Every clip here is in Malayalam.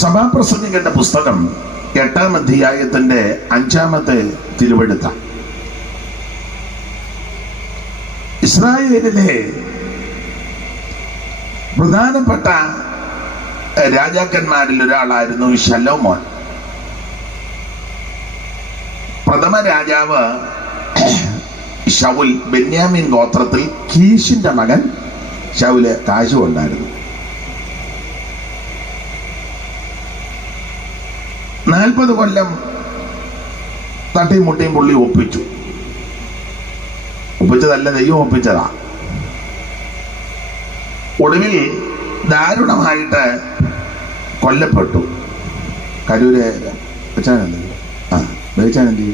സഭാപ്രസംഗികളുടെ പുസ്തകം 8-ാം അധ്യായത്തിന്റെ 5-ാമത്തെ തിരുവെഴുത്ത. ഇസ്രായേലിലെ പ്രധാനപ്പെട്ട രാജാക്കന്മാരിൽ ഒരാളായിരുന്നു ശലോമോൻ. പ്രഥമ രാജാവ് ശൗൽ, ബെന്യാമീൻ ഗോത്രത്തിൽ കീശിന്റെ മകൻ ശൗല് കാശുണ്ടായിരുന്നു. 40 കൊല്ലം തട്ടിയും മുട്ടിയും പുള്ളി ഒപ്പിച്ചതല്ല, ദൈവം ഒപ്പിച്ചതാ. ഒടുവിൽ ദാരുണമായിട്ട് കൊല്ലപ്പെട്ടു. കരൂര് ബേച്ചാനന്ദി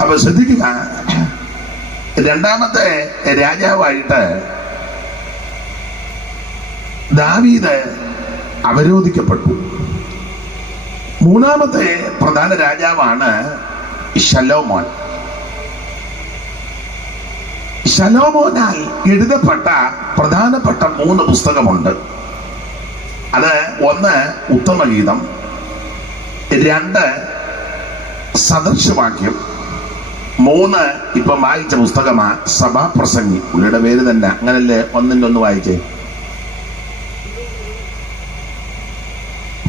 അപ്പൊ ശ്രദ്ധിക്കുക, 2-ാമത്തെ രാജാവായിട്ട് ദാവീദ് അവരോധിക്കപ്പെട്ടു. 3-ാമത്തെ പ്രധാന രാജാവാണ് ശലോമോൻ. ശലോമോനാൽ എഴുതപ്പെട്ട പ്രധാനപ്പെട്ട 3 പുസ്തകമുണ്ട്. അത് 1 ഉത്തമഗീതം, 2 സദൃശവാക്യം, 3 ഇപ്പം വായിച്ച പുസ്തകമാ സഭാപ്രസംഗി. പുള്ളിയുടെ പേര് തന്നെ അങ്ങനല്ലേ, ഒന്നിന്റെ ഒന്ന് വായിച്ചേ.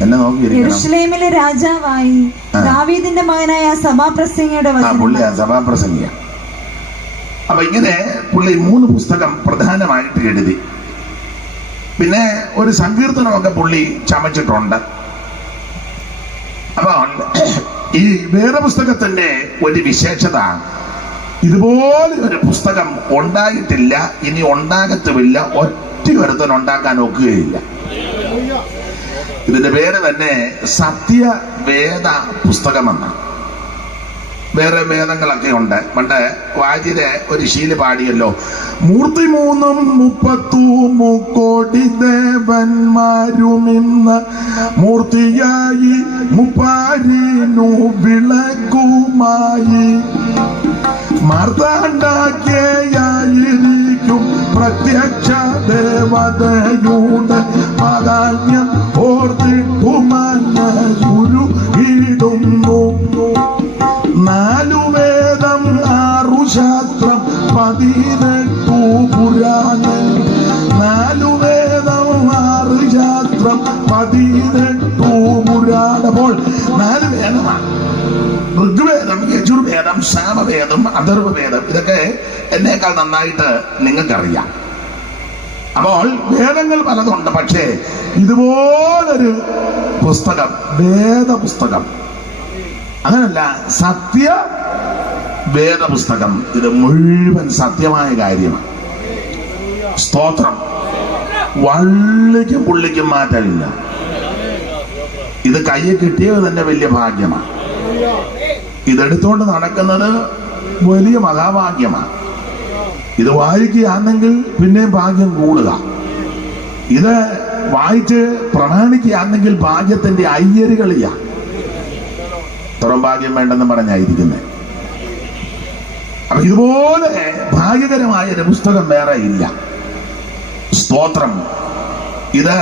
എന്നെ യെരൂശലേമിലെ രാജാവായി ദാവീദിന്റെ മകനായ സഭാപ്രസംഗിയുടെ പുള്ളിയാ സഭാപ്രസംഗിയ. അപ്പൊ ഇങ്ങനെ പുള്ളി 3 പുസ്തകം പ്രധാനമായിട്ട് എഴുതി. പിന്നെ ഒരു സങ്കീർത്തനമൊക്കെ പുള്ളി ചമച്ചിട്ടുണ്ട്. അപ്പൊ ഈ വേദപുസ്തകത്തിന്റെ ഒരു വിശേഷത, ഇതുപോലെ ഒരു പുസ്തകം ഉണ്ടായിട്ടില്ല, ഇനി ഉണ്ടാകത്തുമില്ല, ഒറ്റ ഒരുത്തൻ ഉണ്ടാക്കാൻ ഒക്കുകയില്ല. ഇതിന്റെ പേര് തന്നെ സത്യവേദ പുസ്തകമെന്ന്. വേറെ വേദങ്ങളൊക്കെ ഉണ്ട്. പണ്ട് വാര്യര് ഒരു ശീല് പാടിയല്ലോ, 33 കോടി ദേവന്മാരുമിന്ന് മൂർത്തിയായി മുപ്പാരിനു വിളക്കുമായി മാർത്താണ്ഡാഖ്യയായിരിക്കും പ്രത്യക്ഷ ദേവതയുടെ മാഹാത്മ്യം ഓർത്തിട്ടുമങ്ങുരുകിടുന്നു. 4 വേദം 6 ശാസ്ത്രം 18 പുരാണം. 4 വേദം 6 ശാസ്ത്രം 18 പുരാണം. അപ്പോൾ 4 വേദമാണ്. ഋഗ്വേദം, യജുർവേദം, സാമവേദം, അഥർവവേദം. ഇതൊക്കെ എന്നേക്കാൾ നന്നായിട്ട് നിങ്ങൾക്കറിയാം. അപ്പോൾ വേദങ്ങൾ പലതുണ്ട്. പക്ഷേ ഇതുപോലൊരു പുസ്തകം, വേദപുസ്തകം, അങ്ങനല്ല, വേദപുസ്തകം, ഇത് മുഴുവൻ സത്യമായ കാര്യമാണ്. സ്തോത്രം. വള്ളിക്കും പുള്ളിക്കും മാറ്റമില്ല. ഇത് കയ്യിൽ കിട്ടിയത് തന്നെ വലിയ ഭാഗ്യമാണ്. ഇതെടുത്തോണ്ട് നടക്കുന്നത് വലിയ മഹാഭാഗ്യമാണ്. ഇത് വായിക്കുകയാണെങ്കിൽ പിന്നെയും ഭാഗ്യം കൂടുക. ഇത് വായിച്ച് പ്രമാണിക്കുകയാണെങ്കിൽ ഭാഗ്യത്തിന്റെ അയ്യരുകളിയാ. ഇത്രയും ഭാഗ്യം വേണ്ടെന്ന് പറഞ്ഞായിരിക്കുന്നത്. അപ്പൊ ഇതുപോലെ ഭാഗ്യകരമായ ഒരു പുസ്തകം വേറെ ഇല്ല. സ്തോത്രം. ഇത്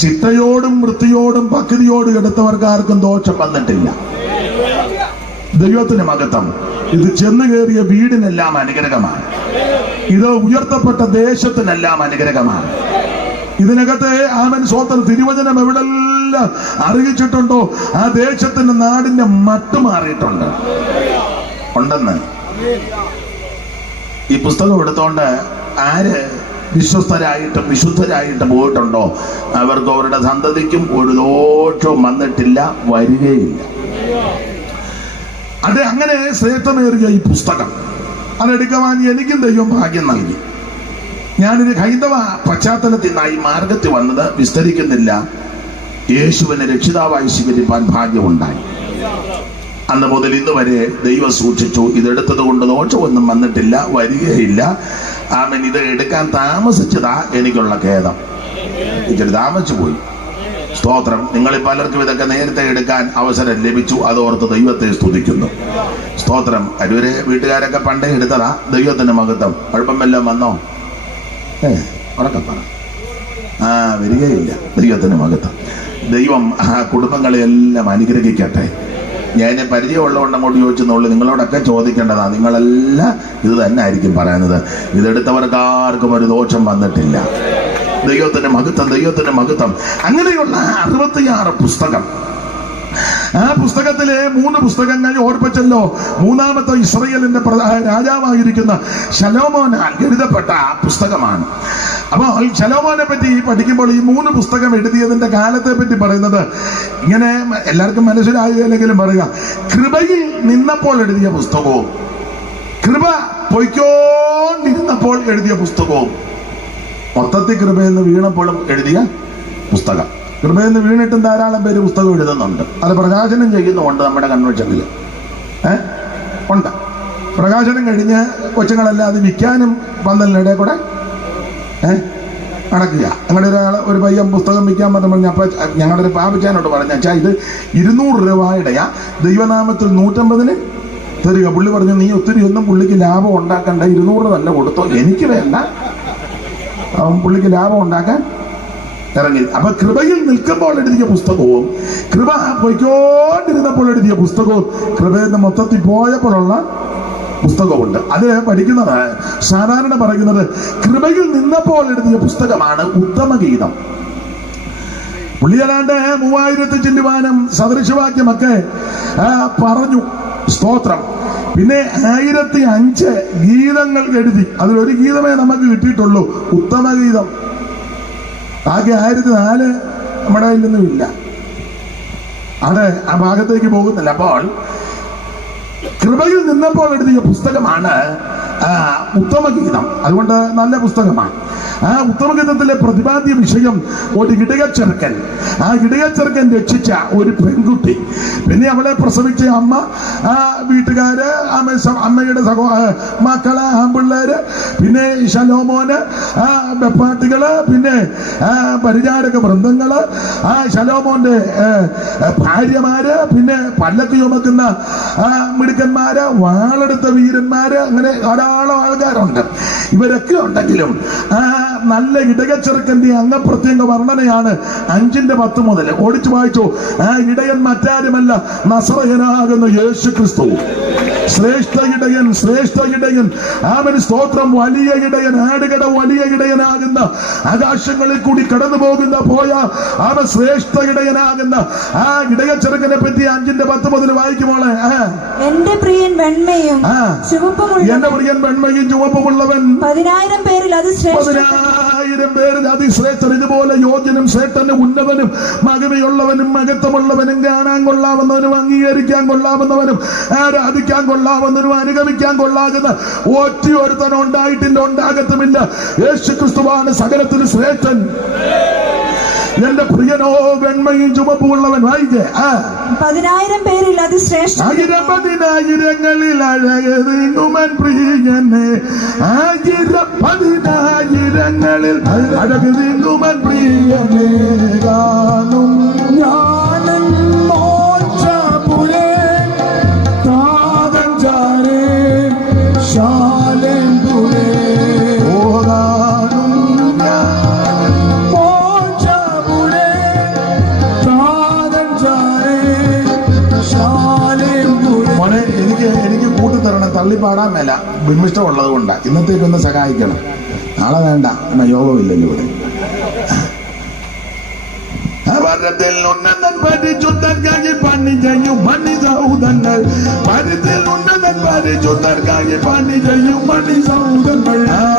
ചിട്ടയോടും വൃത്തിയോടും ഭക്തിയോടും എടുത്തവർക്ക് ആർക്കും ദോഷം വന്നിട്ടില്ല. ദൈവത്തിന് മഹത്വം. ഇത് ചെന്ന് കയറിയ വീടിനെല്ലാം അനുഗ്രഹമാണ്. ഇത് ഉയർത്തപ്പെട്ട ദേശത്തിനെല്ലാം അനുഗ്രഹമാണ്. ഇതിനകത്തെ ആമൻ സ്വോത്രം തിരുവചനം എവിടെല്ലാം അറിയിച്ചിട്ടുണ്ടോ ആ ദേശത്തിന്റെ നാടിന്റെ മട്ട് മാറിയിട്ടുണ്ട് ഉണ്ടെന്ന്. ഈ പുസ്തകം എടുത്തോണ്ട് ആര് വിശ്വസ്തരായിട്ടും വിശുദ്ധരായിട്ടും പോയിട്ടുണ്ടോ അവർക്ക് അവരുടെ സന്തതിക്കും ഒരു ദോഷവും വന്നിട്ടില്ല, വരികയില്ല. അത് അങ്ങനെ ശ്രേഷ്ഠമേറിയ ഈ പുസ്തകം അതെടുക്കുവാൻ എനിക്കും ദൈവം ഭാഗ്യം നൽകി. ഞാനൊരു ഹൈന്ദവ പശ്ചാത്തലത്തിൽ നിന്നായി മാർഗത്തിൽ വന്നത് വിസ്തരിക്കുന്നില്ല. യേശുവിനെ രക്ഷിതാവായി സ്വീകരിപ്പാൻ ഭാഗ്യമുണ്ടായി. അന്ന് മുതൽ ഇന്ന് വരെ ദൈവം സൂക്ഷിച്ചു. ഇതെടുത്തത് കൊണ്ട് ദോഷമൊന്നും വന്നിട്ടില്ല, വരികയില്ല. ആമൻ. ഇത് എടുക്കാൻ താമസിച്ചതാ എനിക്കുള്ള ഖേദം. ഇച്ചിരി താമസിച്ചു പോയി. സ്തോത്രം. നിങ്ങളിൽ പലർക്കും ഇതൊക്കെ നേരത്തെ എടുക്കാൻ അവസരം ലഭിച്ചു. അതോർത്ത് ദൈവത്തെ സ്തുതിക്കുന്നു. സ്തോത്രം. അരൂരെ വീട്ടുകാരൊക്കെ പണ്ടേ എടുത്തതാ. ദൈവത്തിന്റെ മഹത്വം. കുഴപ്പം വല്ലതും വന്നോ? ഉറക്കെ പറ. വരികയില്ല. ദൈവത്തിന് മഹത്വം. ദൈവം ആ കുടുംബങ്ങളെ എല്ലാം അനുഗ്രഹിക്കട്ടെ. ഞാൻ പരിചയമുള്ളതുകൊണ്ട് അങ്ങോട്ട് ചോദിച്ചെന്നുള്ളൂ. നിങ്ങളോടൊക്കെ ചോദിക്കേണ്ടതാ. നിങ്ങളെല്ലാം ഇത് തന്നെ ആയിരിക്കും പറയുന്നത്. ഇതെടുത്തവർക്കാർക്കും ഒരു ദോഷം വന്നിട്ടില്ല. ദൈവത്തിന്റെ മഹത്വം, ദൈവത്തിന്റെ മഹത്വം. അങ്ങനെയുള്ള 66 പുസ്തകം. ആ പുസ്തകത്തിലെ 3 പുസ്തകങ്ങൾ ഓർപ്പിച്ചല്ലോ. മൂന്നാമത്തെ ഇസ്രായേലിന്റെ രാജാവായിരിക്കുന്ന ശലോമോനാൽ എഴുതപ്പെട്ട പുസ്തകമാണ്. അപ്പോൾ ശലോമോനെ പറ്റി പഠിക്കുമ്പോൾ ഈ 3 പുസ്തകം എഴുതിയതിന്റെ കാലത്തെ പറ്റി പറയുന്നത് ഇങ്ങനെ, എല്ലാവർക്കും മനസ്സിലായില്ലെങ്കിലും പറയുക, കൃപയിൽ നിന്നപ്പോൾ എഴുതിയ പുസ്തകവും കൃപ പൊയ്ക്കോണ്ടിരുന്നപ്പോൾ എഴുതിയ പുസ്തകവും, മൊത്തത്തിൽ കൃപയെന്ന് വീണപ്പോഴും എഴുതിയ പുസ്തകം. കൃപയെന്ന് വീണിട്ടും ധാരാളം പേര് പുസ്തകം എഴുതുന്നുണ്ട്. അത് പ്രകാശനം ചെയ്യുന്നുമുണ്ട് നമ്മുടെ കൺവെൻഷനിൽ. ഉണ്ട്. പ്രകാശനം കഴിഞ്ഞ് കൊച്ചുങ്ങളെല്ലാം അത് വിൽക്കാനും പന്തലിനിടെ കൂടെ നടക്കുക. ഞങ്ങളുടെ ഒരു പയ്യൻ പുസ്തകം വിൽക്കാൻ പറഞ്ഞ അപ്പോൾ ഞങ്ങളുടെ ഒരു പാപിച്ചാനോട് പറഞ്ഞ, അച്ഛാ ഇത് 200 രൂപയുടെയാ, ദൈവനാമത്തിൽ 150 തരിക. പുള്ളി പറഞ്ഞു, നീ ഒത്തിരി ഒന്നും പുള്ളിക്ക് ലാഭം ഉണ്ടാക്കണ്ട, 200 തന്നെ കൊടുത്തോ, എനിക്ക് വേണ്ട. പുള്ളിക്ക് ലാഭം ഉണ്ടാക്കാൻ ഇറങ്ങി. അപ്പൊ കൃപയിൽ നിൽക്കുമ്പോൾ എഴുതിയ പുസ്തകവും കൃപ പോയിക്കൊണ്ടിരുന്നപ്പോൾ എഴുതിയ പുസ്തകവും കൃപയെന്ന് മൊത്തത്തിൽ പോയപ്പോഴുള്ള പുസ്തകമുണ്ട്. അത് പഠിക്കുന്നത് സാധാരണ പറയുന്നത് കൃപയിൽ നിന്നപ്പോൾ എഴുതിയ പുസ്തകമാണ് ഉത്തമഗീതം. പുള്ളിയലാണ്ട് 3000 ചില്ലുവാനം സദൃശവാക്യമൊക്കെ പറഞ്ഞു. സ്തോത്രം. പിന്നെ 1005 ഗീതങ്ങൾ എഴുതി. അതിലൊരു ഗീതമേ നമുക്ക് കിട്ടിയിട്ടുള്ളൂ, ഉത്തമഗീതം. ആകെ 1004 നമ്മുടെ കയ്യിലൊന്നും ഇല്ല. അത് ആ ഭാഗത്തേക്ക് പോകുന്നില്ല. അപ്പോൾ കൃപയിൽ നിന്നപ്പോൾ എഴുതിയ പുസ്തകമാണ് ഉത്തമഗീതം. അതുകൊണ്ട് നല്ല പുസ്തകമാണ്. ആ ഉത്തമഗീതത്തിലെ പ്രതിപാദ്യ വിഷയം ഒരു ഇടയച്ചെറുക്കൻ. ആ ഇടയച്ചെറുക്കൻ രക്ഷിച്ച ഒരു പെൺകുട്ടി, പിന്നെ അവളെ പ്രസവിച്ച അമ്മ, ആ വീട്ടുകാര്, അമ്മയുടെ മക്കള്, ആമ്പിള്ളേര്, പിന്നെ ശലോമോന്, വെപ്പാട്ടികള്, പിന്നെ പരിചാരക വൃന്ദങ്ങള്, ആ ശലോമോന്റെ ഭാര്യമാര്, പിന്നെ പല്ലക്ക് ചുമക്കുന്ന മിടുക്കന്മാര്, വാളെടുത്ത വീരന്മാര്, അങ്ങനെ ധാരാളം ആൾക്കാരുണ്ട്. ഇവരൊക്കെ ഉണ്ടെങ്കിലും ആ നല്ല ഇടയച്ചെറുക്കന്റെ അംഗപ്രത്യേക വർണ്ണനയാണ് 5:10 മുതൽ. ഓടിച്ചു വായിച്ചു. ആ ഇടയൻ മറ്റാരുമല്ല, നസറയനാകുന്ന യേശു ക്രിസ്തു. ശ്രേഷ്ഠ ഇടയൻ, ശ്രേഷ്ഠ ഇടയൻ. അവന് സ്തോത്രം. വലിയ ഇടയൻ, ആടുകട വലിയ ഇടയനാകുന്ന, ആകാശങ്ങളിൽ കൂടി കടന്നു പോകുന്ന പോയ അവൻ ശ്രേഷ്ഠ ഇടയനാകുന്ന ആ ഇടയച്ചെറുക്കനെ പറ്റി 5:10 മുതൽ വായിക്കുമോളെ. എന്റെ പ്രിയൻ വെണ്മയും ചുവപ്പുമുള്ള, എന്റെ പ്രിയൻ വെണ്മയും ചുവപ്പുമുള്ളവൻ 10,000 പേരിൽ അതിശ്രേഷ്ഠൻ. 10,000 പേരിൽ അതിശ്രേഷ്ഠൻ. ഇതുപോലെ യോഗ്യനും ശ്രേഷ്ഠനും ഉന്നതനും മഹിമയുള്ളവനും മഹത്വമുള്ളവനും കാണാൻ കൊള്ളാവുന്നവനും അംഗീകരിക്കാൻ കൊള്ളാവുന്നവനും ആരാധിക്കാൻ കൊള്ളാവുന്നവനും അനുഗമിക്കാൻ കൊള്ളാകുന്ന ഒറ്റയൊരുത്തനും ഉണ്ടായിട്ടില്ല, ഉണ്ടാകത്തുമില്ല. യേശു ക്രിസ്തുവാണ് സകലത്തിന് ശ്രേഷ്ഠൻ. എന്റെ പ്രിയനോ വെണ്മയും ചുമപ്പുള്ളവൻ. വായിക്കേ. 10,000 പേരിൽ അതിശ്രേഷ്ഠൻ. 10,000 അഴകതിങ്ങുമൻ പ്രിയനെ. 10,000 അഴകതിങ്ങുമൻ പ്രിയനെ. കാണും ഞാനും മോക്ഷപുരേ കാതഞ്ചാരേ ശാലേന്ദുരേ. എനിക്ക് കൂട്ടിത്തരണം, തള്ളിപ്പാടാൻ മേല, ബിംബിഷ്ടമുള്ളത് കൊണ്ടാണ്. ഇന്നത്തേക്കൊന്ന് സഹായിക്കണം. നാളെ വേണ്ട, എന്നാ യോഗമില്ലല്ലോ ഇവിടെ. പരത്തിൽ ഉന്നതൻ പരിശുദ്ധർക്കായി പണി ചെയ്യും മണി സൗധങ്ങൾ. പരത്തിൽ ഉന്നതൻ പരിശുദ്ധർക്കായി പണി ചെയ്യും മണി സൗധങ്ങൾ.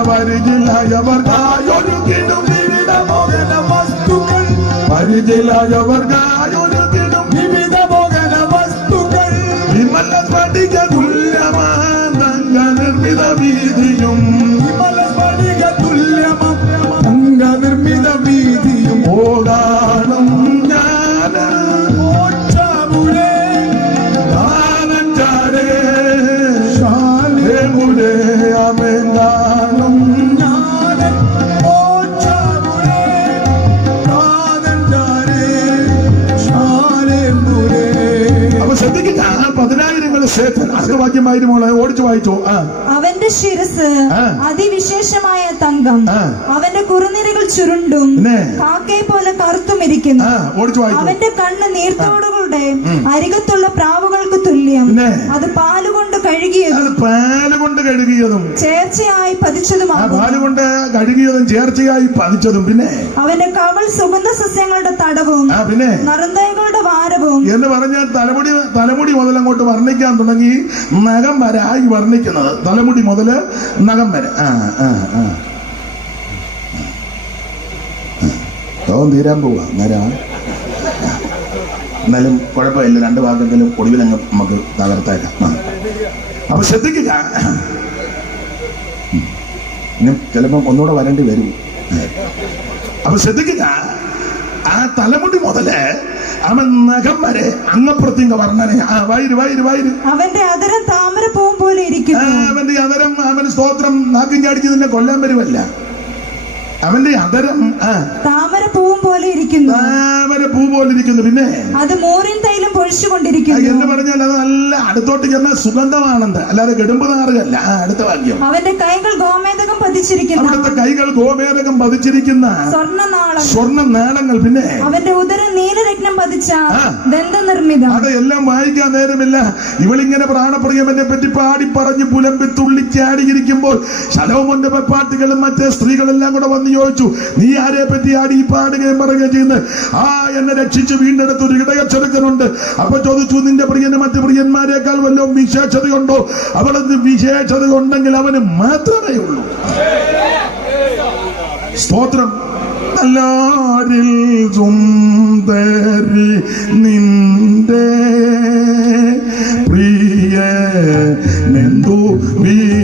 പരിചിലായവർക്കായൊരുക്കിടും വിവിധ മോഹന വസ്തുക്കൾ. പരിചിലായവർക്കായൊരുക്കിടും വിവിധ മോഹന വസ്തുക്കൾ. വിമല സ്ഫടിക തുല്യമാതങ്ക നിർമ്മിത വീതിയും. വിമല സ്ഫടിക തുല്യമാതങ്ക നിർമ്മിത വീതിയും. ഓടാനും ഞാൻ മോക്ഷപുരേ കാതഞ്ചാരേ ശാലേന്ദുരേ. ആമേൻ. ഞാൻ മോക്ഷപുരേ കാതഞ്ചാരേ ശാലേന്ദുരേ. അപ്പൊ ശ്രദ്ധിക്കുക, 10,000 ശ്രേഷ്ഠൻ. അത് വാക്യം വായിച്ചു മോളെ, ഓടിച്ചു വായിച്ചോ. അവന്റെ ശിരസ് അതിവിശേഷമായ തങ്കം, അവന്റെ കുറുനിരകൾ ചുരുണ്ടും കാക്കയെ പോലെ കറുത്തുമിരിക്കുന്നു. അവന്റെ കണ്ണ് നീർത്തോടുകളുടെ അരികത്തുള്ള പ്രാവുകൾക്ക് തുല്യം. അത് പാലുകൊണ്ട് കഴുകിയതും ചേർച്ചയായി പതിച്ചതും പിന്നെ അവന്റെ കവൾ സുഗന്ധ സസ്യങ്ങളുടെ തടവും പിന്നെ നറുന്തൈകളുടെ വാരവും എന്ന് പറഞ്ഞാൽ തലമുടി മുതൽ അങ്ങോട്ട് വർണ്ണിക്കാൻ തുടങ്ങി നഖം വരെ ആയി വർണ്ണിക്കുന്നത്. തലമുടി മുതല് നഖം വരെ തീരാൻ പോവാ നേരം. എന്നാലും കുഴപ്പമില്ല, 2 വാക്കെങ്കിലും ഒടുവിലങ്ങ് നമുക്ക് തകർത്തേക്കാം. അപ്പൊ ശ്രദ്ധിക്കുക, ഇനി ചിലപ്പം ഒന്നുകൂടെ വരേണ്ടി വരും. അപ്പൊ ശ്രദ്ധിക്കുക, ആ തലമുടി മുതല് അവൻ നഖം വരെ അങ്ങപ്പുറത്തിങ്ക വർണ്ണനെ. വൈര് അവന്റെ അതരം താമരപ്പൂവും പോലെ ഇരിക്കുന്നു. അവന്റെ അതരം, അവൻ സ്തോത്രം നാക്കും ചാടിച്ച് നിന്നെ കൊല്ലാൻ വരുമല്ല. അവന്റെ അതരം താമരപ്പൂവും പോലെ ഇരിക്കുന്നു. പിന്നെ അത് മോരിൻ തൈലം പൊഴിച്ചുകൊണ്ടിരിക്കുന്നു എന്ന് പറഞ്ഞാൽ അത് നല്ല അടുത്തോട്ട് ചെന്ന സുഗന്ധമാണെന്ന്, അല്ലാതെ കെടുമ്പ് നാറുകയല്ല. അടുത്ത വാക്യം, അവന്റെ കൈകൾ ഗോമേതകം പതിച്ചിരിക്കുന്നു. അവിടുത്തെ കൈകൾ ഗോമേതകം പതിച്ചിരിക്കുന്ന സ്വർണ്ണ നാളങ്ങൾ. പിന്നെ അവന്റെ ഉദരം നീലരത്നം പതിച്ച ദന്തനിർമ്മിതം. അതെല്ലാം വായിക്കാൻ നേരമില്ല. ഇവളിങ്ങനെ പ്രാണപ്രിയമനെ പറ്റി പാടി പറഞ്ഞ് പുലമ്പി തുള്ളിച്ചാടിയിരിക്കുമ്പോൾ ശലോമോന്റെ പാട്ടുകളും മറ്റേ സ്ത്രീകളെല്ലാം കൂടെ വന്ന് ചോദിച്ചു, നീ ആരെ പറ്റി ആടി പാടുകയും പറയുകയും ചെയ്യുന്നത്? എന്നെ രക്ഷിച്ച് വീണ്ടെടുത്തൊരു ഇടയച്ചെറുക്കനുണ്ട്. അപ്പൊ ചോദിച്ചു, നിന്റെ പ്രിയന് മറ്റു പ്രിയന്മാരെക്കാൾ വല്ലതും വിശേഷതയുണ്ടോ? അവളത് വിശേഷത ഉണ്ടെങ്കിൽ അവന് മാത്രമേ ഉള്ളൂ. സ്തോത്രം. നല്ലാരിൽ സുന്ദരി നിന്റെ പ്രിയനെന്തു വിശേഷതയുള്ളൂ.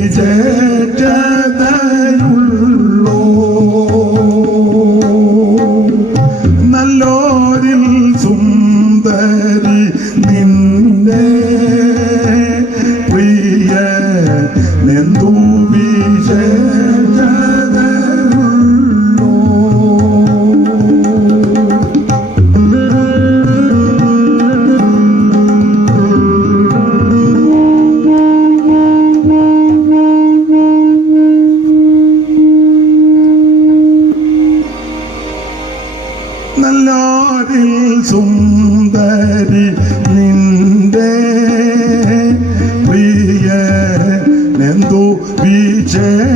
നല്ലോരിൽ സുന്ദരി നിന്റെ പ്രിയനെന്തു വിശേഷതയുള്ളൂ. നല്ലോരിൽ സുന്ദരി നിന്റെ പ്രിയനെന്തു വിശേഷതയുള്ളൂ.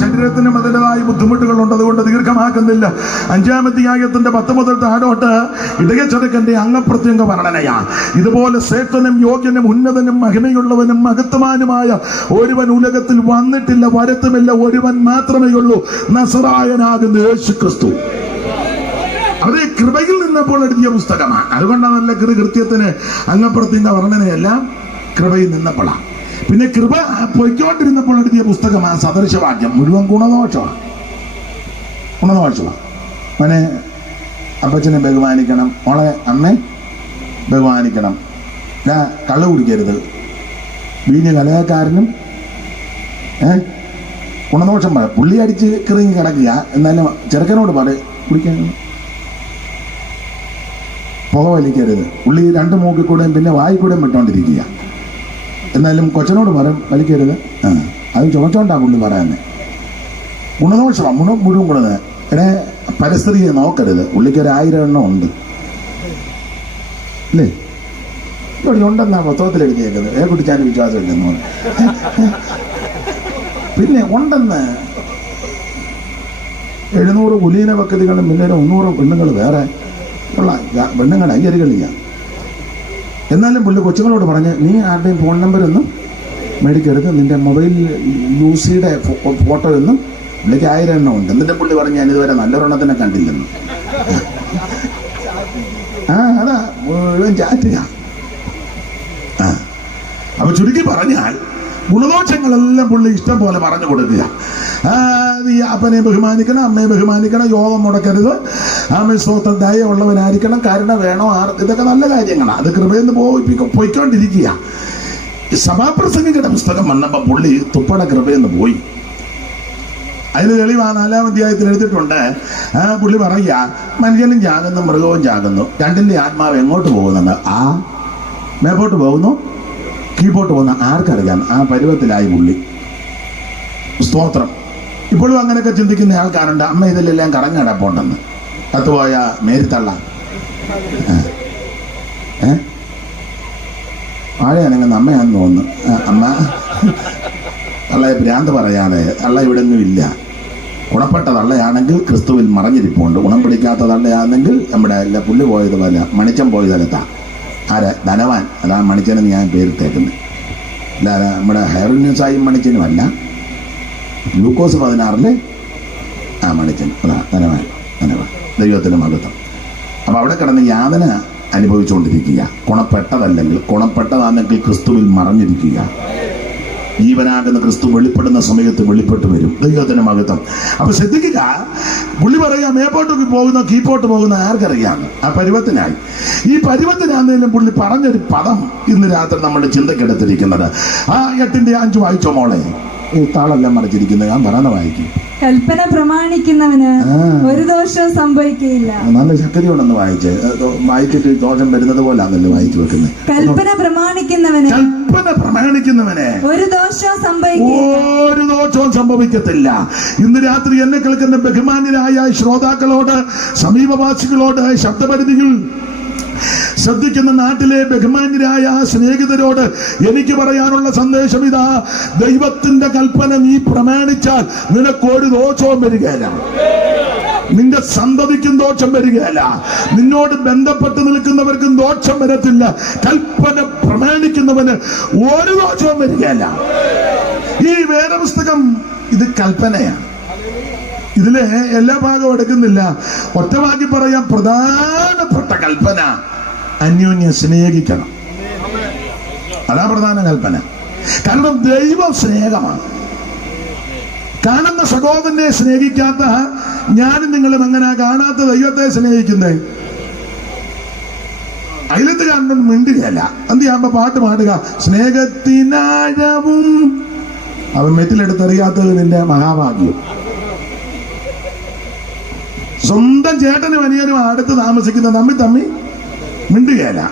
ശരീരത്തിനും അതിൻ്റെതായ ബുദ്ധിമുട്ടുകളുണ്ട്. അതുകൊണ്ട് ദീർഘമാക്കുന്നില്ല. 5-ാം അധ്യായത്തിന്റെ 10 മുതൽ താഴോട്ട് ഇടയച്ചെറുക്കന്റെ അംഗപ്രത്യംഗ വർണ്ണനയാ. ഇതുപോലെ ശ്രേഷ്ഠനും യോഗ്യനും ഉന്നതനും മഹിമയുള്ളവനും മഹത്വമാനുമായ ഒരുവൻ ഉലകത്തിൽ വന്നിട്ടില്ല, വരത്തുമില്ല. ഒരുവൻ മാത്രമേ ഉള്ളൂ, നസറായനാകുന്ന യേശുക്രിസ്തു. അത് കൃപയിൽ നിന്നപ്പോൾ എഴുതിയ പുസ്തകമാണ്. അതുകൊണ്ടാണല്ല കൃത്യത്തിന് അംഗപ്രത്യംഗ വർണ്ണനയെല്ലാം കൃപയിൽ നിന്നപ്പോഴാണ്. പിന്നെ കൃപ പൊയ്ക്കൊണ്ടിരുന്നപ്പോൾ എഴുതിയ പുസ്തകമാണ് സദൃശവാക്യം. മുഴുവൻ ഗുണദോഷമാണ്. അവനെ അപ്പച്ചനെ ബഹുമാനിക്കണം, മോളെ അമ്മേ ബഹുമാനിക്കണം, കള്ളു കുടിക്കരുത്, വീഞ്ഞ് കലഹക്കാരനും ഗുണദോഷം പറ. പുള്ളി അടിച്ച് കിറങ്ങി കിടക്കുക, എന്നാലും ചെറുക്കനോട് പറ കുടിക്കാൻ. പുക വലിക്കരുത്, പുള്ളി 2 മൂക്കിൽ കൂടെയും പിന്നെ വായിക്കൂടെയും വിട്ടോണ്ടിരിക്കുക, എന്നാലും കൊച്ചനോട് പറയും വലിക്കരുത്. അത് ചുമച്ചോണ്ടാ പുള്ളി പറയാന്നെ. ഗുണദോഷമാണ് മുഴുവൻ കൂടെ. പരസ്ത്രീയെ നോക്കരുത്, പുള്ളിക്ക് 1000 എണ്ണം ഉണ്ട്. അല്ലേ? ഇവിടെ ഉണ്ടെന്നാ പുസ്തകത്തിൽ എഴുതിയേക്കുന്നത്. കുട്ടിച്ചാൻ വിശ്വാസമില്ലെന്ന് പറഞ്ഞു. പിന്നെ ഉണ്ടെന്ന് 700 കുലീന ഭക്തികളും പിന്നെ 300 പെണ്ണുങ്ങൾ വേറെ ഉള്ള പെണ്ണുങ്ങളുടെ അയ്യരുകളില്ല. എന്നാലും പുള്ളി കൊച്ചുങ്ങളോട് പറഞ്ഞ്, നീ ആരുടെയും ഫോൺ നമ്പരൊന്നും മേടിക്കരുത്, നിന്റെ മൊബൈൽ യൂസിയുടെ ഫോട്ടോ ഒന്നും. പുള്ളിക്ക് 1000 എണ്ണം ഉണ്ട്. എന്നിട്ട് പുള്ളി പറഞ്ഞ്, ഞാനിതുവരെ നല്ലൊരെണ്ണത്തിനെ കണ്ടില്ലെന്ന്. അതാ മുഴുവൻ ചാറ്റുക. അപ്പൊ ചുരുക്കി പറഞ്ഞാൽ ഗുണദോഷങ്ങളെല്ലാം പുള്ളി ഇഷ്ടം പോലെ പറഞ്ഞു കൊടുക്കുക. ഈ അപ്പനെ ബഹുമാനിക്കണം, അമ്മയെ ബഹുമാനിക്കണം, യോഗം മുടക്കരുത്, ആമേ സ്തോത്രം, ദയ ഉള്ളവനായിരിക്കണം, കരുണ വേണോ, ഇതൊക്കെ നല്ല കാര്യങ്ങളാണ്. അത് കൃപയെന്ന് പോയിക്കൊണ്ടിരിക്കുക. സഭാപ്രസംഗികളുടെ പുസ്തകം വന്നപ്പോ പുള്ളി തുപ്പട കൃപയെന്ന് പോയി. അതിന് തെളിവാ 4-ാം അധ്യായത്തിൽ എടുത്തിട്ടുണ്ട്. പുള്ളി പറയുക, മനുഷ്യനും ചാകുന്നു, മൃഗവും ചാകുന്നു, രണ്ടിന്റെ ആത്മാവ് എങ്ങോട്ട് പോകുന്നത്? മേപ്പോട്ട് പോകുന്നു, കീപ്പോട്ട് പോകുന്ന ആർക്കറിയാം? ആ പരുവത്തിലായി പുള്ളി. സ്തോത്രം. ഇപ്പോഴും അങ്ങനെയൊക്കെ ചിന്തിക്കുന്ന ആൾക്കാരുണ്ട്. അമ്മ ഇതിലെല്ലാം കറങ്ങടപ്പുണ്ടെന്ന്. കത്തുപോയ മേരിത്തള്ള ആഴയാണെങ്കിൽ അമ്മയാണെന്ന് തോന്നുന്നു. അമ്മ തള്ളയെ ഭ്രാന്ത് പറയാതെ, തള്ള ഇവിടെ ഒന്നും ഇല്ല. ഗുണപ്പെട്ട തള്ളയാണെങ്കിൽ ക്രിസ്തുവിൽ മറഞ്ഞിരിപ്പുണ്ട്. ഗുണം പിടിക്കാത്ത തള്ളയാണെങ്കിൽ നമ്മുടെ എല്ലാ പുല്ല് പോയത് പോലെ മണിച്ചൻ പോയ സ്ഥലത്താ. ധനവാൻ, അതാണ് മണിച്ചനെന്ന് ഞാൻ പേരിട്ടേക്കുന്നത്. അല്ലാതെ നമ്മുടെ ഹെയർന്യൂസായും മണിച്ചനും അല്ല. ഗ്ലൂക്കോസ് 16 മണിച്ചൻ, അതാ ധനവാൻ. ദൈവത്തിന് മഹത്വം. അപ്പൊ അവിടെ കിടന്ന് യാതന അനുഭവിച്ചുകൊണ്ടിരിക്കുക. ഗുണപ്പെട്ടതല്ലെങ്കിൽ, ഗുണപ്പെട്ടതാണെങ്കിൽ ക്രിസ്തുവിൽ മറഞ്ഞിരിക്കുക. ജീവനാകുന്ന ക്രിസ്തു വെളിപ്പെടുന്ന സമയത്ത് വെളിപ്പെട്ട് വരും. ദൈവത്തിന് മഹത്വം. അപ്പൊ ശ്രദ്ധിക്കുക, പുള്ളി പറയാ, മേപ്പോട്ട് പോകുന്ന കീപ്പോട്ട് പോകുന്ന ആർക്കറിയാം? ആ പരുവത്തിനായി. ഈ പരുവത്തിനാന്നേലും പുള്ളി പറഞ്ഞൊരു പദം ഇന്ന് രാത്രി നമ്മുടെ ചിന്തക്കെടുത്തിരിക്കുന്നത്. 8:5 വായിച്ചോ മോളെ? ഈ താളെല്ലാം മറിച്ചിരിക്കുന്നത് ഞാൻ പറയുന്ന വായിക്കും. കൽപ്പന പ്രമാണിക്കുന്നവന് ഒരു ദോഷവും സംഭവിക്കുകയില്ല. നല്ല ശക്തിയോടൊന്ന് വായിച്ചിട്ട് ദോഷം വരുന്നത് പോലാണല്ലോ വായിച്ചു വെക്കുന്നത്. കൽപ്പന പ്രമാണിക്കുന്നവന് ഒരു ദോഷവും സംഭവിക്കത്തില്ല. ഇന്ന് രാത്രി എന്നെ കേൾക്കുന്ന ബഹുമാന്യരായ ശ്രോതാക്കളോട്, സമീപവാസികളോട്, ശബ്ദപരിധികൾ ശ്രദ്ധിക്കുന്ന നാട്ടിലെ ബഹുമാന്യരായ സ്നേഹിതരോട് എനിക്ക് പറയാനുള്ള സന്ദേശം ഇതാ: ദൈവത്തിന്റെ കൽപ്പന നീ പ്രമാണിച്ചാൽ നിനക്കൊരു ദോഷവും വരികയില്ല. നിന്റെ സന്തതിക്കും ദോഷം വരികയല്ല. നിന്നോട് ബന്ധപ്പെട്ട് നിൽക്കുന്നവർക്കും ദോഷം വരത്തില്ല. കൽപ്പന പ്രമാണിക്കുന്നവന് ഒരു ദോഷവും വരികയല്ല. ഈ വേദപുസ്തകം ഇത് കൽപ്പനയാണ്. ഇതിലെ എല്ലാ ഭാഗവും എടുക്കുന്നില്ല. ഒറ്റവാക്കി പറയാം, പ്രധാനപ്പെട്ട കൽപ്പന അന്യോന്യം സ്നേഹിക്കണം. അതാ പ്രധാന കൽപ്പന. കാരണം ദൈവം സ്നേഹമാണ്. കാണുന്ന സഹോദരനെ സ്നേഹിക്കാത്ത ഞാനും നിങ്ങളും എങ്ങനെ കാണാത്ത ദൈവത്തെ സ്നേഹിക്കുന്നത്? അയലത്ത് കാണുന്നത് മിണ്ടുകയല്ല. എന്ത് ചെയ്യാകുമ്പോ പാട്ട് പാടുക, സ്നേഹത്തിനാഴവും. അവൻ മെറ്റിലെടുത്തറിയാത്തത് നിന്റെ മഹാഭാഗ്യം. സ്വന്തം ചേട്ടനും അനിയനും അടുത്ത് താമസിക്കുന്ന തമ്മിൽ മിണ്ടുകയല്ല.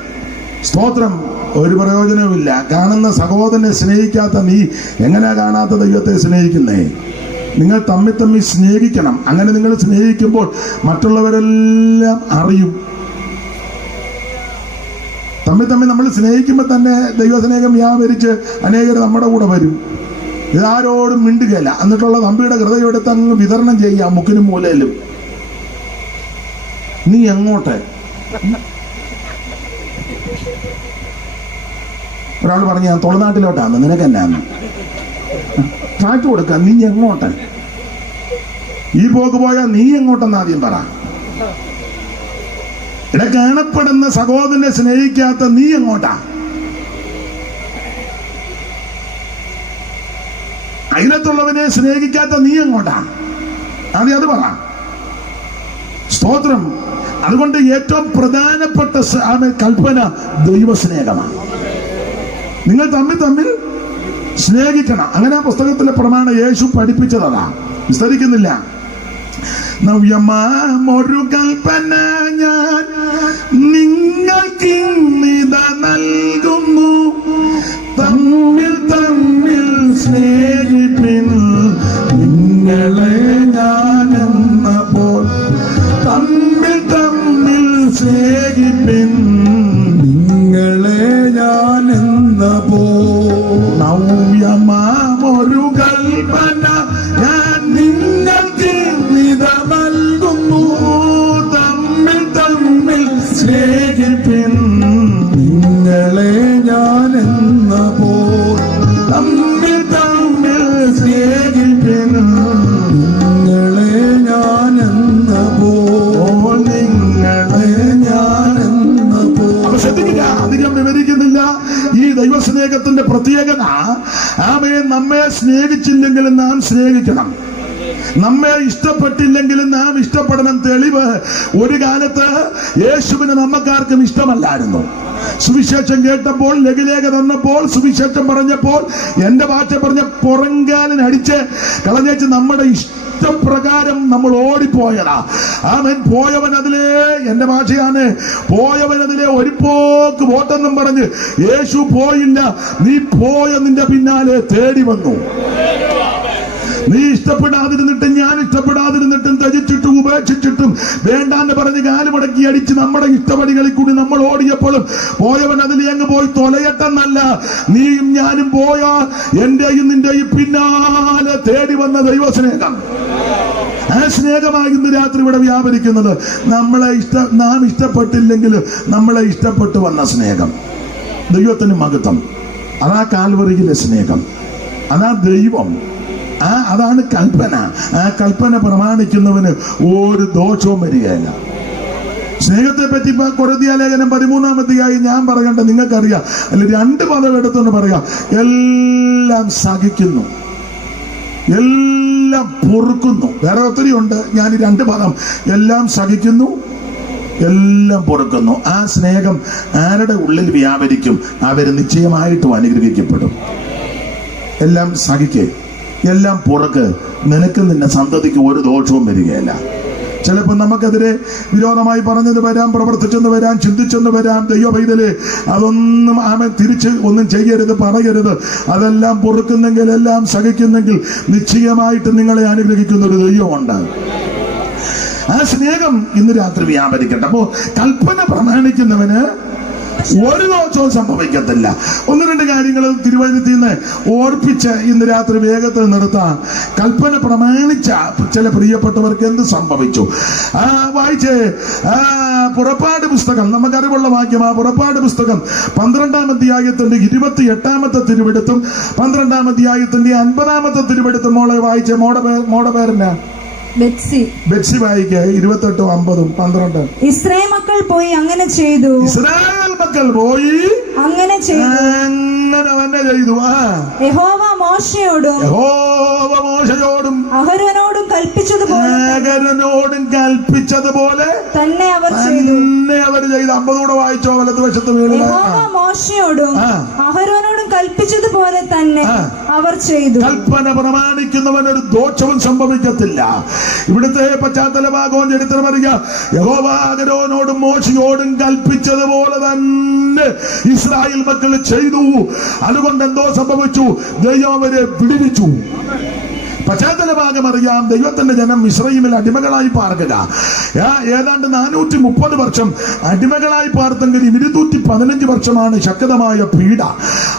സ്തോത്രം. ഒരു പ്രയോജനവുമില്ല. കാണുന്ന സഹോദരനെ സ്നേഹിക്കാത്ത നീ എങ്ങനെയാ കാണാത്ത ദൈവത്തെ സ്നേഹിക്കുന്നേ? നിങ്ങൾ തമ്മിൽ സ്നേഹിക്കണം. അങ്ങനെ നിങ്ങൾ സ്നേഹിക്കുമ്പോൾ മറ്റുള്ളവരെല്ലാം അറിയും. തമ്മിൽ നമ്മൾ സ്നേഹിക്കുമ്പോൾ തന്നെ ദൈവസ്നേഹം വ്യാപരിച്ച് അനേകർ നമ്മുടെ കൂടെ വരും. ഇതാരോടും മിണ്ടുകയല്ല. എന്നിട്ടുള്ള തമ്പിയുടെ ഹൃദയം എടുത്ത് അങ്ങ് വിതരണം ചെയ്യാം മുക്കിനും മൂലയിലും. നീ എങ്ങോട്ട്? ഒരാൾ പറഞ്ഞു, ഞാൻ തൊളുനാട്ടിലോട്ടാന്ന്, നിനക്കെന്നാന്ന് കാറ്റ് കൊടുക്ക. നീ എങ്ങോട്ട്? ഈ പോക്ക് പോയാൽ നീ എങ്ങോട്ടെന്ന് ആദ്യം പറ. ഇവിടെ കാണപ്പെടുന്ന സഹോദരനെ സ്നേഹിക്കാത്ത നീ എങ്ങോട്ടാ? അയലത്തുള്ളവനെ സ്നേഹിക്കാത്ത നീ എങ്ങോട്ടാ? ആദ്യം അത് പറ. സ്തോത്രം. അതുകൊണ്ട് ഏറ്റവും പ്രധാനപ്പെട്ട കൽപ്പന ദൈവസ്നേഹമാണ്. നിങ്ങൾ തമ്മിൽ സ്നേഹിക്കണം. അങ്ങനെ ആ പുസ്തകത്തിലെ പ്രമാണം യേശു പഠിപ്പിച്ചതാ, വിസ്തരിക്കുന്നില്ല. നവ്യമാമൊരു കൽപ്പന ഞാൻ നിങ്ങൾക്കിന്നിത നൽകുന്നു, തമ്മിൽ സ്നേഹിപ്പിൻ. നിങ്ങളെ ഞാനെന്നപ്പോൾ തമ്മിൽ സ്നേഹിപ്പിൻ. ആമേൻ. നമ്മെ സ്നേഹിച്ചില്ലെങ്കിലും നാം സ്നേഹിക്കണം, നമ്മെ ഇഷ്ടപ്പെട്ടില്ലെങ്കിലും നാം ഇഷ്ടപ്പെടണം. തെളിവ്, ഒരു കാലത്ത് യേശുവിന് നമ്മക്കാർക്കും ഇഷ്ടമല്ലായിരുന്നു. സുവിശേഷം കേട്ടപ്പോൾ, ലഘുലേഖ തന്നപ്പോൾ, സുവിശേഷം പറഞ്ഞപ്പോൾ, എന്റെ ഭാഷ പറഞ്ഞ പുറങ്കാലിനടിച്ച് കളഞ്ഞേച്ച് നമ്മുടെ ഇഷ്ടപ്രകാരം നമ്മൾ ഓടിപ്പോയതാ. ആമേൻ. പോയവൻ അതിലേ, എന്റെ ഭാഷയാണ്, പോയവൻ അതിലെ ഒരു പോക്ക് പോട്ടെന്നും പറഞ്ഞ് യേശു പോയില്ല. നീ പോയ നിന്റെ പിന്നാലെ തേടി വന്നു. നീ ഇഷ്ടപ്പെടാതിരുന്നിട്ടും ഞാൻ ഇഷ്ടപ്പെടാതിരുന്നിട്ടും ത്യജിച്ചിട്ടും ഉപേക്ഷിച്ചിട്ടും വേണ്ടാന്ന് പറഞ്ഞ് കാലുമടക്കി അടിച്ച് നമ്മുടെ ഇഷ്ടപടികളിൽ കൂടി നമ്മൾ ഓടിയപ്പോഴും പോയവൻ അതിൽ അങ്ങ് പോയി തൊലയട്ടെന്നല്ല, നീയും ഞാനും പോയ എന്റെയും നിന്റെയും പിന്നാലെ തേടി വന്ന ദൈവസ്നേഹം. ആ സ്നേഹമായി ഇന്ന് രാത്രി ഇവിടെ വ്യാപരിക്കുന്നത്. നാം ഇഷ്ടപ്പെട്ടില്ലെങ്കിലും നമ്മളെ ഇഷ്ടപ്പെട്ടു വന്ന സ്നേഹം. ദൈവത്തിന് മഹത്വം. അതാ കാൽവറിയിലെ സ്നേഹം, അതാ ദൈവം, അതാണ് കൽപ്പന. ആ കൽപ്പന പ്രമാണിക്കുന്നവന് ഒരു ദോഷവും വരികയില്ല. സ്നേഹത്തെ പറ്റി കൊരിന്ത്യർ ലേഖനം 13-ാം അധ്യായം ഞാൻ പറയണ്ട, നിങ്ങൾക്കറിയാം. അല്ല, 2 പദം എടുത്തെന്ന് പറയാം. എല്ലാം സഹിക്കുന്നു, എല്ലാം പൊറുക്കുന്നു. വേറെ ഒത്തിരി ഉണ്ട്, ഞാൻ 2 പദം. എല്ലാം സഹിക്കുന്നു, എല്ലാം പൊറുക്കുന്നു. ആ സ്നേഹം ആരുടെ ഉള്ളിൽ വ്യാപരിക്കും, അവർ നിശ്ചയമായിട്ടും അനുഗ്രഹിക്കപ്പെടും. എല്ലാം സഹിക്കേ, എല്ലാം പുറക്ക്, നിനക്ക് നിന്റെ സന്തതിക്ക് ഒരു ദോഷവും വരികയില്ല. ചിലപ്പോൾ നമുക്കെതിരെ വിരോധമായി പറഞ്ഞത് വരാം, പ്രവർത്തിച്ചെന്ന് വരാം, ചിന്തിച്ചെന്ന് വരാം. ദൈവ പൈതലേ, അതൊന്നും തിരിച്ച് ഒന്നും ചെയ്യരുത്, പറയരുത്. അതെല്ലാം പൊറുക്കുന്നെങ്കിൽ, എല്ലാം സഹിക്കുന്നെങ്കിൽ നിശ്ചയമായിട്ട് നിങ്ങളെ അനുഗ്രഹിക്കുന്ന ഒരു ദൈവമുണ്ട്. ആ സ്നേഹം ഇന്ന് രാത്രി വ്യാപരിക്കട്ടെ. അപ്പോ കൽപ്പന പ്രമാണിക്കുന്നവന് ഒരു ദോഷവും സംഭവിക്കത്തില്ല. 1-2 കാര്യങ്ങൾ തിരുവചനത്തിൽ നിന്ന് ഓർപ്പിച്ച് ഇന്ന് രാത്രി വേഗത്തിൽ നിർത്താം. കൽപ്പന പ്രമാണിച്ച ചില പ്രിയപ്പെട്ടവർക്ക് എന്ത് സംഭവിച്ചു? വായിച്ചേ, പുറപ്പാട് പുസ്തകം, നമുക്കറിവുള്ള വാക്യം. പുറപ്പാട് പുസ്തകം 12-ാം അധ്യായത്തിന്റെ 28-ാമത്തെ തിരുവെടുത്തും 12-ാം അധ്യായത്തിന്റെ 50-ാമത്തെ തിരുവെടുത്തും മോളെ വായിച്ചേ. മോടെ പേരെന്നാ? ബെത്സി വായിക്ക. 28, 50, 12. ഇസ്രായേൽ മക്കൾ പോയി അങ്ങനെ ചെയ്തു. ഇസ്രായേൽ മക്കൾ പോയി അങ്ങനെ ചെയ്തു. അങ്ങനെ ചെയ്തു. യഹോവ മോശയോടും അഹരോനോടും കൽപ്പിച്ചതുപോലെ തന്നെ അവർ ചെയ്തു. 50 കൂടെ വായിച്ചോ, വലതുവശത്ത് വീട്. യഹോവ മോശയോടും അഹരോനോടും കൽപ്പിച്ചതുപോലെ തന്നെ അവർ ചെയ്തു. കൽപ്പന പ്രമാണിക്കുന്നവൻ ഒരു ദോഷവും സംഭവിക്കത്തില്ല. ഇവിടുത്തെ പശ്ചാത്തല ഭാഗവും ചരിത്രം അറിയാം. യഹോവ അഹരോനോടും മോശയോടും കൽപ്പിച്ചതുപോലെ തന്നെ ഇസ്രായേൽ മക്കൾ ചെയ്തു. അതുകൊണ്ട് എന്തോ സംഭവിച്ചു? ദൈവം അവരെ വിടുവിച്ചു. പശ്ചാത്തല ഭാഗം അറിയാം. ദൈവത്തിന്റെ ജനം മിസ്രയീമിൽ അടിമകളായി പാർക്കുക. ഏതാണ്ട് 430 വർഷം അടിമകളായി പാർത്തെങ്കിൽ 215 വർഷമാണ് ശക്തമായ പീഡ.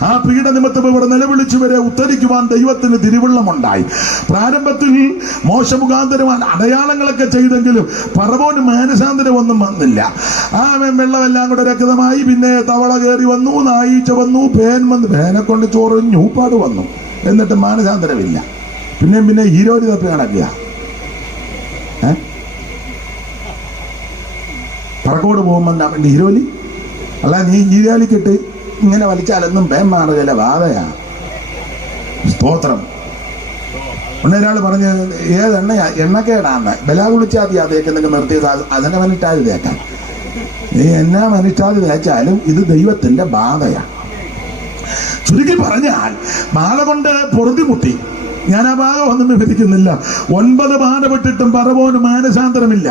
ആ പീഡ നിമിത്തം ഇവർ നിലവിളിച്ചുവരെ ഉത്തരിക്കുവാൻ ദൈവത്തിന് തിരുവുള്ളമുണ്ടായി. പ്രാരംഭത്തിൽ മോശ മുഖാന്തരം അടയാളങ്ങളൊക്കെ ചെയ്തെങ്കിലും ഫറവോന് മാനസാന്തരം ഒന്നും വന്നില്ല. വെള്ളമെല്ലാം കൂടെ രക്തമായി. പിന്നെ തവള കയറി വന്നു, നായീച്ച വന്നു, പേൻ വന്നു, പേനെ കൊണ്ട് ചോറിഞ്ഞു, ഊപ്പാട് വന്നു. എന്നിട്ട് മാനസാന്തരമില്ല. പിന്നെ ഹീരോര് തപ്പി നടക്കുക. പറക്കോട് പോകുമ്പോൾ ഹീരോലി അല്ല, നീ ഹീരോലിക്കിട്ട് ഇങ്ങനെ വലിച്ചാലൊന്നും പേൻ മാറുകയില്ല, ബാധയാ. സ്തോത്രം. ഒരാൾ പറഞ്ഞ്, എണ്ണക്കേടാന്ന് ബലാ കുളിച്ചാൽ അതേക്കെന്നൊക്കെ നിർത്തിയത് അതിനെ മനിഷ്ടാതി തേക്കാം. നീ എന്നാ മനിഷ്ടാതി തേച്ചാലും ഇത് ദൈവത്തിന്റെ ബാധയാണ്. ചുരുക്കി പറഞ്ഞാൽ ബാധ കൊണ്ട് പൊറുതിമുട്ടി. ഞാൻ ആ ഭാഗം ഒന്നും വിവരിക്കുന്നില്ല. 9 ബാധപ്പെട്ടിട്ടും ഫറവോന് മാനസാന്തരമില്ല.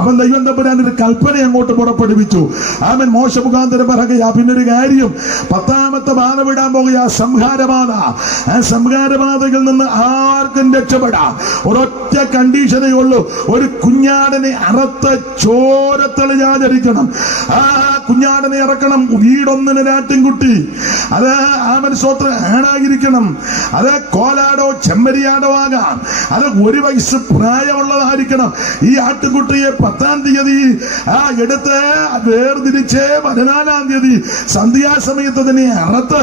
അവൻ ദൈവം തമ്പുരാൻ ഒരു കൽപ്പന അങ്ങോട്ട് പുറപ്പെടുവിച്ചു. അവൻ മോശ മുഖാന്തരം പറയുക. പിന്നൊരു കാര്യം, 10ാമത്തെ ബാധ വിടാൻ പോകുക, സംഹാരബാധ. ആ സംഹാരബാധയിൽ നിന്ന് ആർക്കും രക്ഷപ്പെടാം. ഒരൊറ്റ കണ്ടീഷനേ ഉള്ളൂ, ഒരു കുഞ്ഞാടനെ അറുത്ത് ചോരത്തെളിയാചരിക്കണം. ആ കുഞ്ഞാടനെ ഇറക്കണം. വീടൊന്നിന് രാട്ടിൻകുട്ടി. അത് ആമൻ സ്വത്ത് ആണായിരിക്കണം. അത് കോലാടോ ചെമ്മരിയാടോ ആകാം. അത് 1 വയസ്സ് പ്രായമുള്ളതായിരിക്കണം. ഈ ആട്ടുകുട്ടിയെ 10-ാം തീയതി എടുത്ത് വേർതിരിച്ച് 14-ാം തീയതി സന്ധ്യാസമയത്ത് തന്നെ അറുത്ത്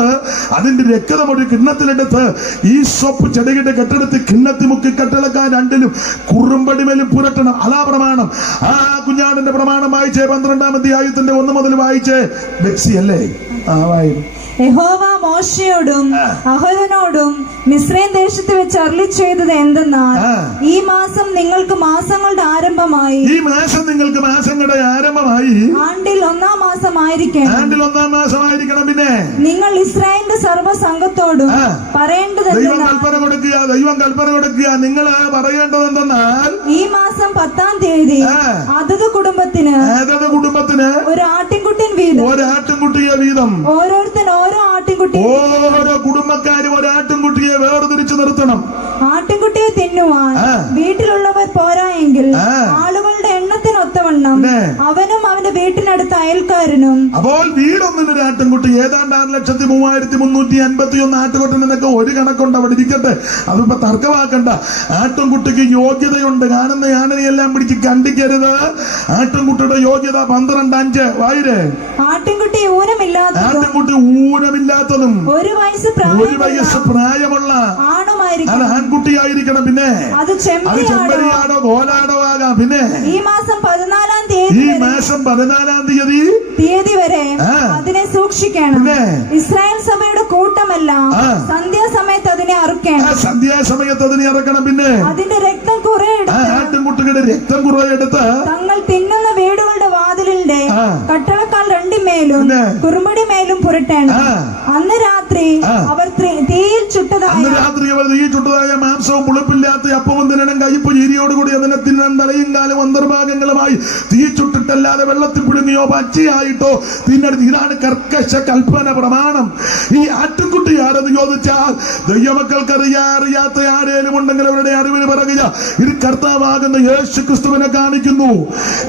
അതിന്റെ രക്തം ഒരു കിണ്ണത്തിലെടുത്ത് ഈ സൊപ്പ് ചെടികിട്ട് കെട്ടെടുത്ത് കിണ്ണത്തി മുക്കി കെട്ടിളക്കാൻ 2ലും കുറുമ്പടിമേലും പുരട്ടണം. അതാ പ്രമാണം. ആ കുഞ്ഞാടിന്റെ പ്രമാണം വായിച്ചേ. 12-ാം അധ്യായത്തിന്റെ 1 മുതൽ വായിച്ചേ. ബെക്സി അല്ലേ? വായി. യഹോവ മോശയോടും അഹരോനോടും മിസ്രയീം ദേശത്ത് വെച്ച് അരുളി ചെയ്തത് എന്തെന്നാൽ, ഈ മാസം നിങ്ങൾക്ക് മാസങ്ങളുടെ ആരംഭമായി, ഈ മാസം നിങ്ങൾക്ക് മാസങ്ങളുടെ ആരംഭമായി, ആണ്ടിൽ ഒന്നാം മാസമായിരിക്കണം. ആണ്ടിൽ ഒന്നാം മാസമായിരിക്കണം. പിന്നെ നിങ്ങൾ ഇസ്രായേലിന്റെ സർവ്വസംഘത്തോടും പറയേണ്ടത് ദൈവം കൽപ്പന കൊടുക്കുക, നിങ്ങൾ പറയേണ്ടത് എന്തെന്നാൽ, ഈ മാസം 10-ാം തീയതി അതത് കുടുംബത്തിന് ഒരു ആട്ടിൻകുട്ടിയെ വീതം ഓരോ ആട്ടിൻകുട്ടി, ഓരോ കുടുംബക്കാരും ഒരു ആട്ടിൻകുട്ടിയെ വേർതിരിച്ചു നിർത്തണം. ആട്ടിൻകുട്ടിയെ തിന്നുവാൻ വീട്ടിലുള്ളവർ പോരായെങ്കിൽ ആളുകളുടെ എണ്ണത്തിനൊത്തവണ്ണം അവനും അവന്റെ വീട്ടിനടുത്ത അയൽക്കാരനും. അപ്പോൾ വീടൊന്നിനൊരു ആട്ടിൻകുട്ടി, ഏതാണ്ട് 6,3351 ആട്ടുകുട്ടനൊക്കെ ഒരു കണക്കുണ്ട്, അവിടെ ഇരിക്കട്ടെ, അതിപ്പോ തർക്കമാക്കണ്ട. ആട്ടിൻകുട്ടിക്ക് യോഗ്യതയുണ്ട്. കാണുന്ന ആനയെല്ലാം പിടിച്ച് കണ്ടിക്കരുത്. ആട്ടിൻകുട്ടിയുടെ യോഗ്യത 12:5 വായിരേ. ആട്ടിൻകുട്ടി ഊനമില്ലാത്തതും 1 വയസ്സ് പ്രായമുള്ള ആണുമായിരിക്കണം. ആൺകുട്ടിയായിരിക്കണം. പിന്നെ അത് ചെമ്പരിയാടോ കോലാടോ ആകാം. പിന്നെ ഈ മാസം 14-ാം തീയതി വരെ അതിനെ സൂക്ഷിക്കണം. ഇസ്രായേൽ സഭയുടെ കൂട്ടമെല്ലാം സന്ധ്യാസമയത്ത് അതിനെ അറുക്കണം. പിന്നെ അതിന്റെ രക്തം കുറെ ആട്ടിൻകുട്ടിയുടെ രക്തം കുറെ എടുത്ത് തങ്ങൾ തിന്നുന്ന വീടുകളുടെ വാതിലിന്റെ കട്ടളക്കാൽ 2 മേലും കുറുമ്പടി മേലും പുരട്ടണം. അന്ന് രാത്രി അവർ തീയിൽ ചുട്ടതായ മാംസവും പുളിപ്പില്ലാത്ത അപ്പവും തിന്നണം. കയ്പ് ചീരിയോടുകൂടി അതിനെ തിന്നണം. തലയും കാലും അന്തർഭാഗങ്ങളുമായി തീ ചുട്ടിട്ടല്ലാതെ വെള്ളത്തിൽ പുഴുങ്ങിയോ പച്ചയായിട്ടോ തിന്നരുത്. ഇതാണ് കർക്കശ കൽപ്പന പ്രമാണം. ഈ ആട്ടിൻകുട്ടി ആരെന്ന് ചോദിച്ചാൽ, ദൈവമക്കൾക്ക് അറിയാത്ത ആരേലും ഉണ്ടെങ്കിൽ അവരുടെ അറിവിന് പറയുക, ഇത് കർത്താവാകുന്ന യേശു ക്രിസ്തുവിനെ കാണിക്കുന്നു.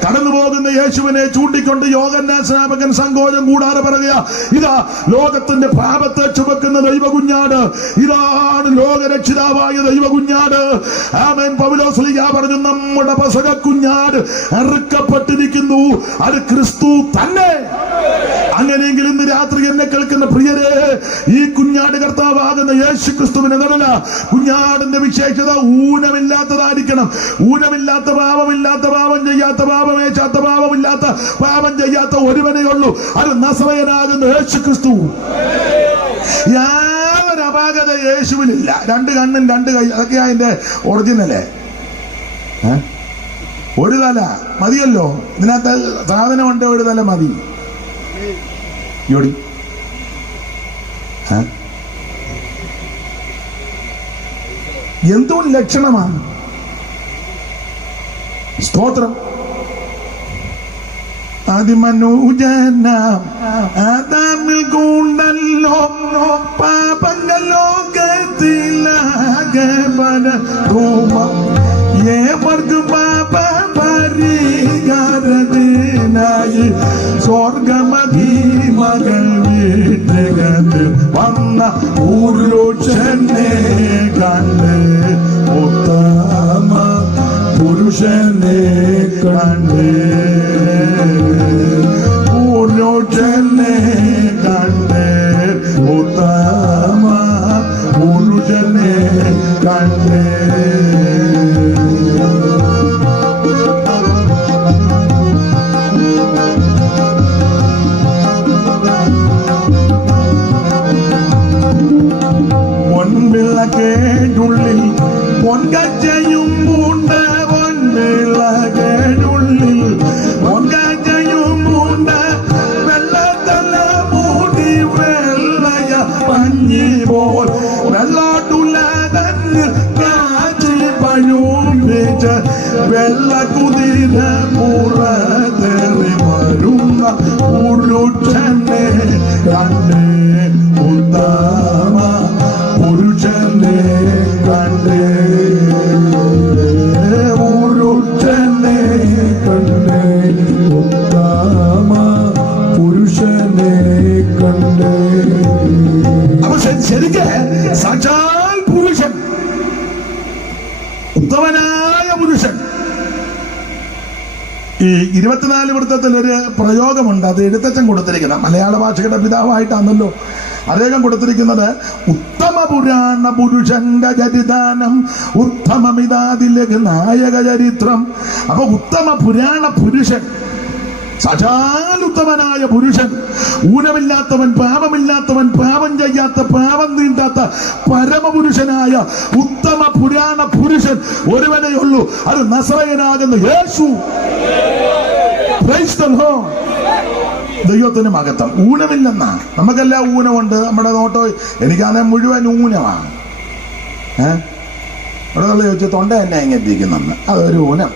കടന്നു പോകുന്ന യേശുവിനെ ചൂണ്ടിക്കൊണ്ട് യോഹന്നാൻ സ്നാപകൻ സങ്കോചം കൂടാതെ പറയുക, ഇതാ ലോകത്തിന്റെ പാപത്തെ ചുമക്കുന്ന ദൈവകുഞ്ഞാട്, ഇതാണ് ലോകരക്ഷിതാവായ ദൈവകുഞ്ഞാട്. ആമേൻ. പൗലോസ്ലീഹ പറഞ്ഞു, നമ്മുടെ പെസഹ കുഞ്ഞാട് അറുക്കപ്പെട്ടിരിക്കുന്നു, അത് ക്രിസ്തു തന്നെ. അങ്ങനെയെങ്കിൽ ഇന്ന് രാത്രി എന്നെ കേൾക്കുന്ന പ്രിയരെ, ഈ കുഞ്ഞാട് കർത്താവാകുന്ന യേശു ക്രിസ്തുവിനെ നടല. കുഞ്ഞാടിന്റെ വിശേഷത ഊനമില്ലാത്തതായിരിക്കണം. ഊനമില്ലാത്ത പാപമില്ലാത്ത പാപം ചെയ്യാത്ത പാപമേശാത്ത പാപമില്ലാത്ത പാപം ചെയ്യാത്ത ഒരുവനേ ഉള്ളൂ, അത് നസറയനാകുന്ന യേശു ക്രിസ്തു. യാതൊരു അപാകത യേശുവിനില്ല. 2 കണ്ണും 2 കൈ, അതൊക്കെയാ അതിന്റെ ഒറിജിനലേ. ഒരു തല മതിയല്ലോ. ഇതിനകത്ത് സാധനമുണ്ട്, ഒരു തല മതി. യോടി എന്തോ ലക്ഷണമാണ്. സ്തോത്രം. അതിമനുജനാം ആദാമിൽ കൊണ്ടല്ലോ പാപങ്ങൾ ലോകത്തിലാകെ ഏവർക്ക് പാപ പരിഹാരത്തിനായി സ്വർഗമതി മകൾ വീട്ടകത്ത് വന്ന പുരുഷനെ കണ്ട്, ഉത്തമ പുരുഷനെ കണ്ട്, പുരുഷനെ കണ്ട്, ഉത്തമ പുരുഷനെ കണ്ട്. പൊൻവിളക്കേടുള്ളിൽ പൊൻകച്ചയും പൂണ്ട, പൊൻവിളക്കേടുള്ളിൽ പൊൻകച്ചയും പൂണ്ട, വെള്ളത്തല മൂടി വെള്ളയ പഞ്ഞി പോൽ വെള്ളാട്ടുല തന്നിൽ കാച്ചി പഴുപ്പിച്ച് വെള്ള കുതിര പുറത്തേറി വരുന്ന പുരുഷനെ കണ്ട്, ഉത്തമ പുരുഷനെ കണ്ട്, പുരുഷനെ കണ്ട്, ഉത്തമ പുരുഷനെ കണ്ട്. അപ്പൊ ശരിക്ക് സാക്ഷാൽ പുരുഷൻ, ഉത്തമനായ പുരുഷൻ. ഈ 24 വൃത്തത്തിൽ ഒരു പ്രയോഗമുണ്ട്, അത് എഴുത്തച്ഛൻ കൊടുത്തിരിക്കുന്ന, മലയാള ഭാഷയുടെ പിതാവായിട്ടാണല്ലോ അദ്ദേഹം കൊടുത്തിരിക്കുന്നത്. ഉത്തമ പുരാണ പുരുഷന്റെ ചരിതാനം ഉത്തമമിതാതിലേക്ക് നായക ചരിത്രം. അപ്പൊ ഉത്തമ പുരാണ പുരുഷൻ സജാലുത്തമനായ പുരുഷൻ, ഊനമില്ലാത്തവൻ, പാപമില്ലാത്തവൻ, പാപം ചെയ്യാത്ത, പാപം തീണ്ടാത്ത പരമപുരുഷനായ ഉത്തമ പുരാണ പുരുഷൻ ഒരുവനേ ഉള്ളൂ. അത് നസറയനാകുന്ന യേശു. Praise the Lord. ദൈവത്തിന് മഹത്വം. ഊനമില്ലെന്നാ. നമുക്കെല്ലാം ഊനമുണ്ട്. നമ്മുടെ നോട്ടോ എനിക്കാണെ മുഴുവൻ ഊനമാണ്. ഇവിടെ തള്ളി ചോദിച്ചു തൊണ്ട എന്നെ എങ്ങെത്തിക്കുന്നെന്ന്, അതൊരു ഊനം.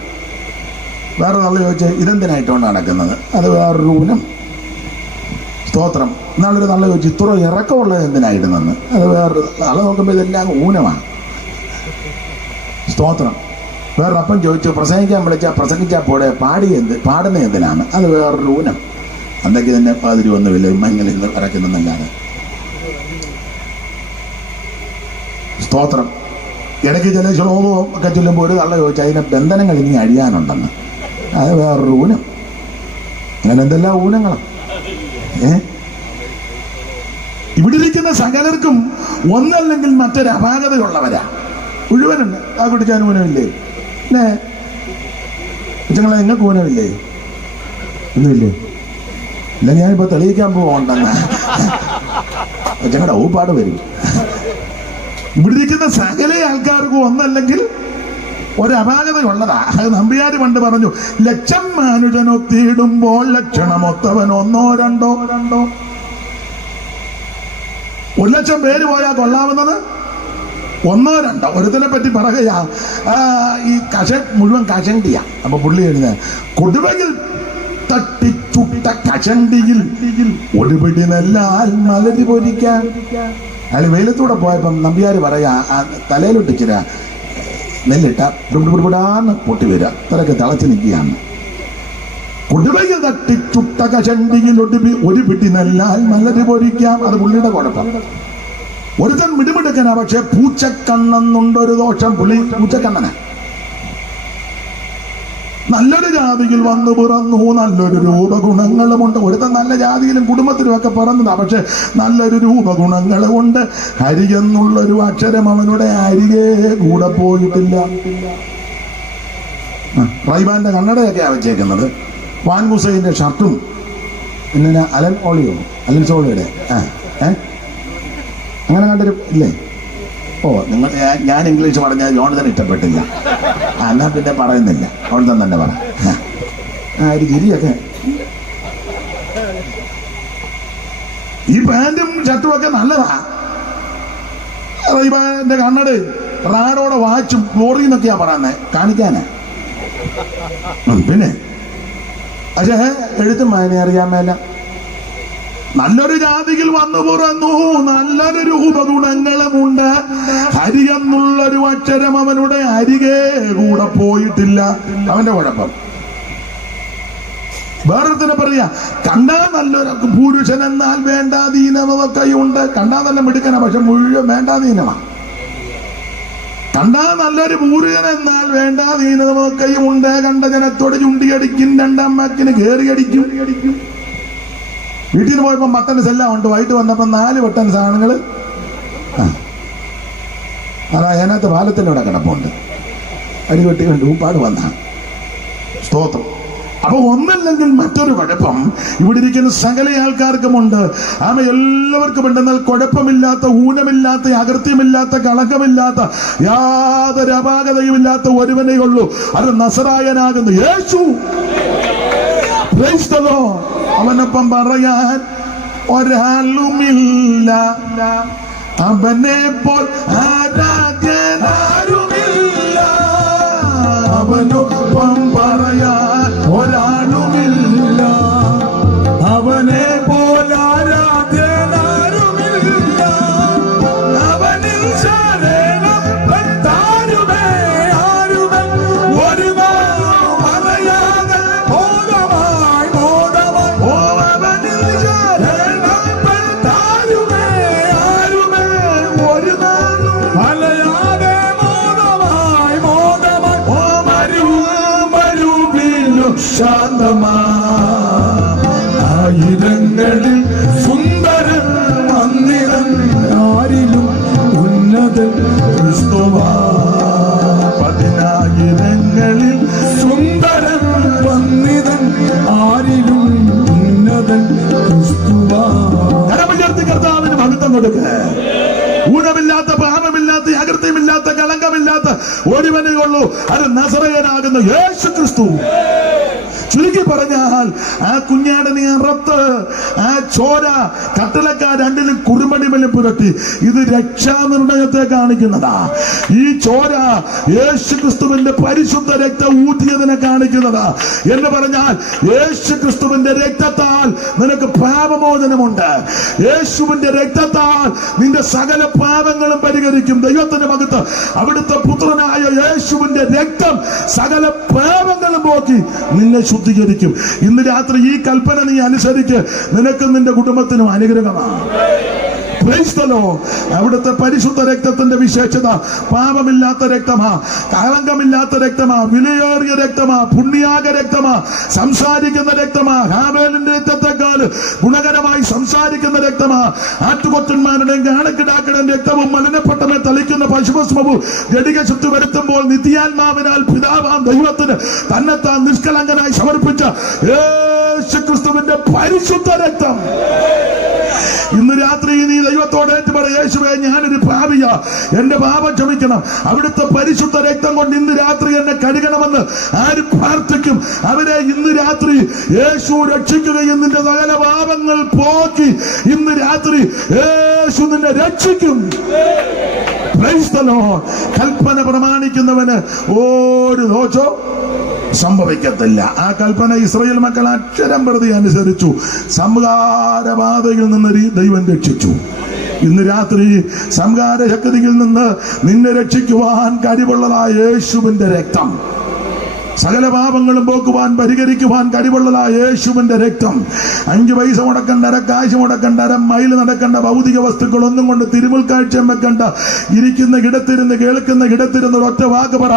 വേറെ തള്ളി ചോദിച്ചു ഇതെന്തിനായിട്ടാണ് നടക്കുന്നത്, അത് വേറൊരു ഊനം. സ്തോത്രം. എന്നാളൊരു തള്ളി ചോദിച്ചു ഇത്ര ഇറക്കമുള്ളത് എന്തിനായിടുന്നെന്ന്, അത് വേറൊരു. തള്ള നോക്കുമ്പോൾ ഇതെല്ലാം ഊനമാണ്. സ്തോത്രം. വേറൊരപ്പം ചോദിച്ചു പ്രസംഗിക്കാൻ പ്രസംഗിച്ചാൽ പോടെ പാടുന്ന എന്തിനാണ്, അത് വേറൊരു ഊനം. എന്തൊക്കെ തന്നെ പാതിരി ഒന്നുമില്ല, ഇങ്ങനെ ഇന്ന് ഇറക്കുന്നല്ലാതെ. സ്തോത്രം. ഇടയ്ക്ക് ചില ശ്ലോകവും ഒക്കെ ചൊല്ലുമ്പോൾ ഒരു തള്ള ചോദിച്ചാൽ അതിനെ ബന്ധനങ്ങൾ ഇനി അഴിയാനുണ്ടെന്ന്, അത് വേറൊരു ഊനം. അങ്ങനെ എന്തെല്ലാം ഊനങ്ങളും. ഇവിടെ ഇരിക്കുന്ന സകലർക്കും ഒന്നല്ലെങ്കിൽ മറ്റൊരു അപാകതയുള്ളവരാ. മുഴുവനുണ്ട്. ആ കുട്ടിക്കാൻ ഊനമില്ലേ? പിന്നെ കൊച്ചുങ്ങളെ നിങ്ങൾക്ക് ഊനമില്ലേ? ഒന്നുമില്ലേ? ഇല്ല, ഞാനിപ്പോ തെളിയിക്കാൻ പോകണ്ടെന്ന കൊച്ചങ്ങളുടെ ഊപ്പാട് വരും. ഇവിടെ ഇരിക്കുന്ന സകല ആൾക്കാർക്കും ഒന്നല്ലെങ്കിൽ ഒരപാകതയുള്ളതാ. അത് നമ്പിയാര് പണ്ട് പറഞ്ഞു, ലക്ഷം മനുഷ്യനൊത്തിയിടുമ്പോൾ ലക്ഷണമൊത്തവൻ ഒന്നോ രണ്ടോ. 1,00,000 പേര് പോയാൽ കൊള്ളാവുന്നത് 1 2. ഒരുത്തിനെ പറ്റി പറയുകയാ, ഈ മുഴുവൻ കഷണ്ടിയാ. അപ്പൊ പുള്ളി എഴുത കൊടുവയിൽ തട്ടിച്ചുട്ട കഷണ്ടിയിൽ ഒരു പിടി നെല്ലാൽ മലരി പൊരിക്കാൻ. അയാൾ വെയിലത്തൂടെ പോയപ്പം നമ്പിയാര് പറയാ, തലയിലൊട്ടിച്ചിര നെല്ലിട്ട പിടിപിടാന്ന് പൊട്ടി വരിക, അത്രയൊക്കെ തിളച്ച് നിൽക്കുകയാണ്. കൊടുവയിൽ തട്ടിച്ചുട്ട കഷണ്ടിയിൽ ഒരു പിടി നെല്ലാൽ മലരി പൊരിക്കാം. അത് പുള്ളിയുടെ കുഴപ്പം. ഒരുത്തൻ മിടുമിടുക്കനാ, പക്ഷെ പൂച്ചക്കണ്ണെന്നുണ്ടൊരു ദോഷം. പുള്ളി പൂച്ചക്കണ്ണന. നല്ലൊരു ജാതിയിൽ വന്നു പിറന്നു, നല്ലൊരു രൂപഗുണങ്ങളുമുണ്ട്. ഒരുത്തൻ നല്ല ജാതിയിലും കുടുംബത്തിലും ഒക്കെ പിറന്നതാ, പക്ഷെ നല്ലൊരു രൂപഗുണങ്ങളുമുണ്ട്. ഹരി എന്നുള്ളൊരു അക്ഷരം അവനുടെ അരികെ കൂടെ പോയിട്ടില്ല. റൈബാന്റെ കണ്ണടയൊക്കെയാ വെച്ചേക്കുന്നത്. വാൻ ഹുസൈന്റെ ഷർട്ടും പിന്നെ അലൻ സോളിയുടെ അങ്ങനെ കണ്ടൊരു ഇല്ലേ? ഓ, നിങ്ങൾ ഞാൻ ഇംഗ്ലീഷ് പറഞ്ഞാൽ ജോൺസൺ ഇഷ്ടപ്പെട്ടില്ല. എന്നാ പിന്നെ പറയുന്നില്ല, ജോൺസൺ തന്നെ പറ. ഒരു ചിരിയൊക്കെ. ഈ പാന്റും ഷർട്ടും ഒക്കെ നല്ലതാ. എന്റെ കണ്ണട് റാഡോടെ വാച്ചും ലോറിന്നൊക്കെയാ പറയുന്നേ, കാണിക്കാനാ. പിന്നെ പക്ഷേ എഴുത്തും വായന അറിയാൻ മേല. നല്ലൊരു ജാതിയിൽ വന്നു പുറന്നു, നല്ലൊരു രൂപഗുണങ്ങളുമുണ്ട്. ഹരി എന്നുള്ളൊരു അക്ഷരം അവനുടെ അരികെ കൂടെ പോയിട്ടില്ല. അവന്റെ കുഴപ്പം. വേറൊരുത്തനെ പറയാ, കണ്ടാ നല്ലൊരു പുരുഷൻ എന്നാൽ വേണ്ടാധീനമൊക്കെയുണ്ട്. കണ്ടാ നല്ല മിടുക്കന, പക്ഷെ മുഴുവൻ വേണ്ടാധീനമാണ്. കണ്ടാ നല്ലൊരു പൂരുകൻ എന്നാൽ വേണ്ടാധീനമൊക്കെയുണ്ട്. കണ്ട ജനത്തോട് ചുണ്ടിയടിക്കും, രണ്ടാം വാക്കിന് കയറിയടിക്കും. വീട്ടിൽ നിന്ന് പോയപ്പോ ബട്ടൻസ് എല്ലാം ഉണ്ട്. വൈകിട്ട് വന്നപ്പോ 4 ബട്ടൻസ് ആണുങ്ങള്. അതാ അതിനകത്ത് പാലത്തിലൂടെ കിടപ്പുണ്ട്. അടിവെട്ടി കണ്ട് ഊപ്പാട് വന്ന. സ്തോത്രം. അപ്പൊ ഒന്നല്ലെങ്കിൽ മറ്റൊരു കുഴപ്പം ഇവിടെ ഇരിക്കുന്ന സകല ആൾക്കാർക്കുമുണ്ട്. ആമ എല്ലാവർക്കും ഉണ്ടെന്നാൽ കുഴപ്പമില്ലാത്ത, ഊനമില്ലാത്ത, അകൃത്യമില്ലാത്ത, കളങ്കമില്ലാത്ത, യാതൊരു അപാകതയുമില്ലാത്ത ഒരുവനേ ഉള്ളൂ. അത് നസറായനാകുന്ന യേശു. Praise the Lord. അവനൊപ്പം പറയാൻ ഒരാളുമില്ല, അവനെ പോൽ ആരാധ്യനാരുമില്ല. അവനൊപ്പം പറയാൻ ഒരാളുമില്ല, അവനെ പോൽ ആരാധ്യനാരുമില്ല. അവനിൽ ശരണം പെട്ടാരുമേ ആരുമേ ഒരു മലയാതെ മോദമായി മോദമായി. ഓ, അവനിൽ ശരണം പെട്ടാരുമേ ആരുമേ ഒരു മലയാതെ മോദമായി മോദമായി. ഓ, മരുവിലും ശാന്തമായിരങ്ങളിൽ സുന്ദരൻ വന്നിരൻ ആരിലും ഉന്നതൻ ക്രിസ്തുവാ. 10,000ങ്ങളിൽ സുന്ദരൻ വന്നിരൻ ആരിലും ചാകൃത്യമില്ലാത്ത കളങ്കമില്ലാത്ത ഒരുവനേ ഉള്ളൂ, അത് നസറയനാകുന്ന യേശു ക്രിസ്തു. ചുരുക്കി പറഞ്ഞാൽ ആ കുഞ്ഞാടിനെ അറുത്ത് ആ ചോര കട്ടളക്കാർ രണ്ടിലും കുറുമണിമലും പുരട്ടി. ഇത് രക്ഷാനിർണയത്തെ കാണിക്കുന്നതാ. ഈ ചോര യേശു ക്രിസ്തുവിന്റെ പരിശുദ്ധ രക്തം ഊറ്റിയതിനെ കാണിക്കുന്നതാ. എന്ന് പറഞ്ഞാൽ യേശു ക്രിസ്തുവിന്റെ രക്തത്താൽ നിനക്ക് പാപമോചനമുണ്ട്. യേശുവിന്റെ രക്തത്താൽ നിന്റെ സകല പാപങ്ങളും പരിഹരിക്കും. ദൈവത്തിന്റെ മകത്ത് അവിടുത്തെ പുത്രനായ യേശുവിന്റെ രക്തം സകല പാപങ്ങളും പോക്കി നിന്നെ ശുദ്ധീകരിക്കും. ഇന്ന് രാത്രി ഈ കൽപ്പന നീ അനുസരിച്ച് നിനക്കും നിന്റെ കുടുംബത്തിനും അനുഗ്രഹമാണ്. അവിടുത്തെ പരിശുദ്ധ രക്തത്തിന്റെ വിശേഷത പാപമില്ലാത്ത രക്തമാ, കളങ്കമില്ലാത്ത രക്തമാ, വിലയേറിയ രക്തമാ, പുണ്യാക രക്തമാ, സംസാരിക്കുന്ന രക്തമാ, ഹാബേലിന്റെ രക്തത്തെക്കാൾ ഗുണകരമായി സംസാരിക്കുന്ന രക്തമാ. ആട്ടുകൊറ്റന്മാരുടെയും കാണക്കിടാക്കളുടെയും രക്തവും മലിനപ്പെട്ടമേ തളിക്കുന്ന പശുഭസ്മവും ജഡിക ശുദ്ധി വരുത്തുമ്പോൾ നിത്യാത്മാവിനാൽ പിതാവാം ദൈവത്തിന് തന്നെത്താൻ നിഷ്കളങ്കനായി സമർപ്പിച്ച യേശുക്രിസ്തുവിന്റെ പരിശുദ്ധ രക്തം. ഇന്ന് രാത്രി നീ ദൈവത്തോട് ഏറ്റുപറ, യേശുവേ ഞാനൊരു പാപിയാ, എന്റെ പാപം ക്ഷമിക്കണം. അവിടുത്തെ പരിശുദ്ധ രക്തം കൊണ്ട് ഇന്ന് രാത്രി എന്നെ കഴുകണമെന്ന് ആര് പ്രാർത്ഥിക്കും അവരെ ഇന്ന് രാത്രി യേശു രക്ഷിക്കുകയും നിന്റെ സകല പാപങ്ങൾ പോക്കി ഇന്ന് രാത്രി യേശു നിന്നെ രക്ഷിക്കും. കൽപ്പന പ്രമാണിക്കുന്നവന് ഒരു ദോഷോ സംഭവിക്കത്തില്ല. ആ കൽപ്പന ഇസ്രായേൽ മക്കൾ അക്ഷരം പ്രതി അനുസരിച്ചു. സംഹാരബാധയിൽ നിന്ന് ദൈവം രക്ഷിച്ചു. ഇന്ന് രാത്രി സംഹാര ശക്തിയിൽ നിന്ന് നിന്നെ രക്ഷിക്കുവാൻ കഴിവുള്ളതായ യേശുവിന്റെ രക്തം, സകല പാപങ്ങളും പോക്കുവാൻ പരിഹരിക്കുവാൻ കഴിവുള്ളതായ യേശുവിന്റെ രക്തം. 5 പൈസ മുടക്കണ്ട, കാശ് മുടക്കണ്ട, മൈൽ നടക്കണ്ട, ഭൗതിക വസ്തുക്കളൊന്നും കൊണ്ട് തിരുമുൽ കാഴ്ചയും വെക്കണ്ട. ഇരിക്കുന്ന കിടത്തിരുന്ന് കേൾക്കുന്ന കിടത്തിരുന്ന് ഒറ്റ വാക്ക് പറ,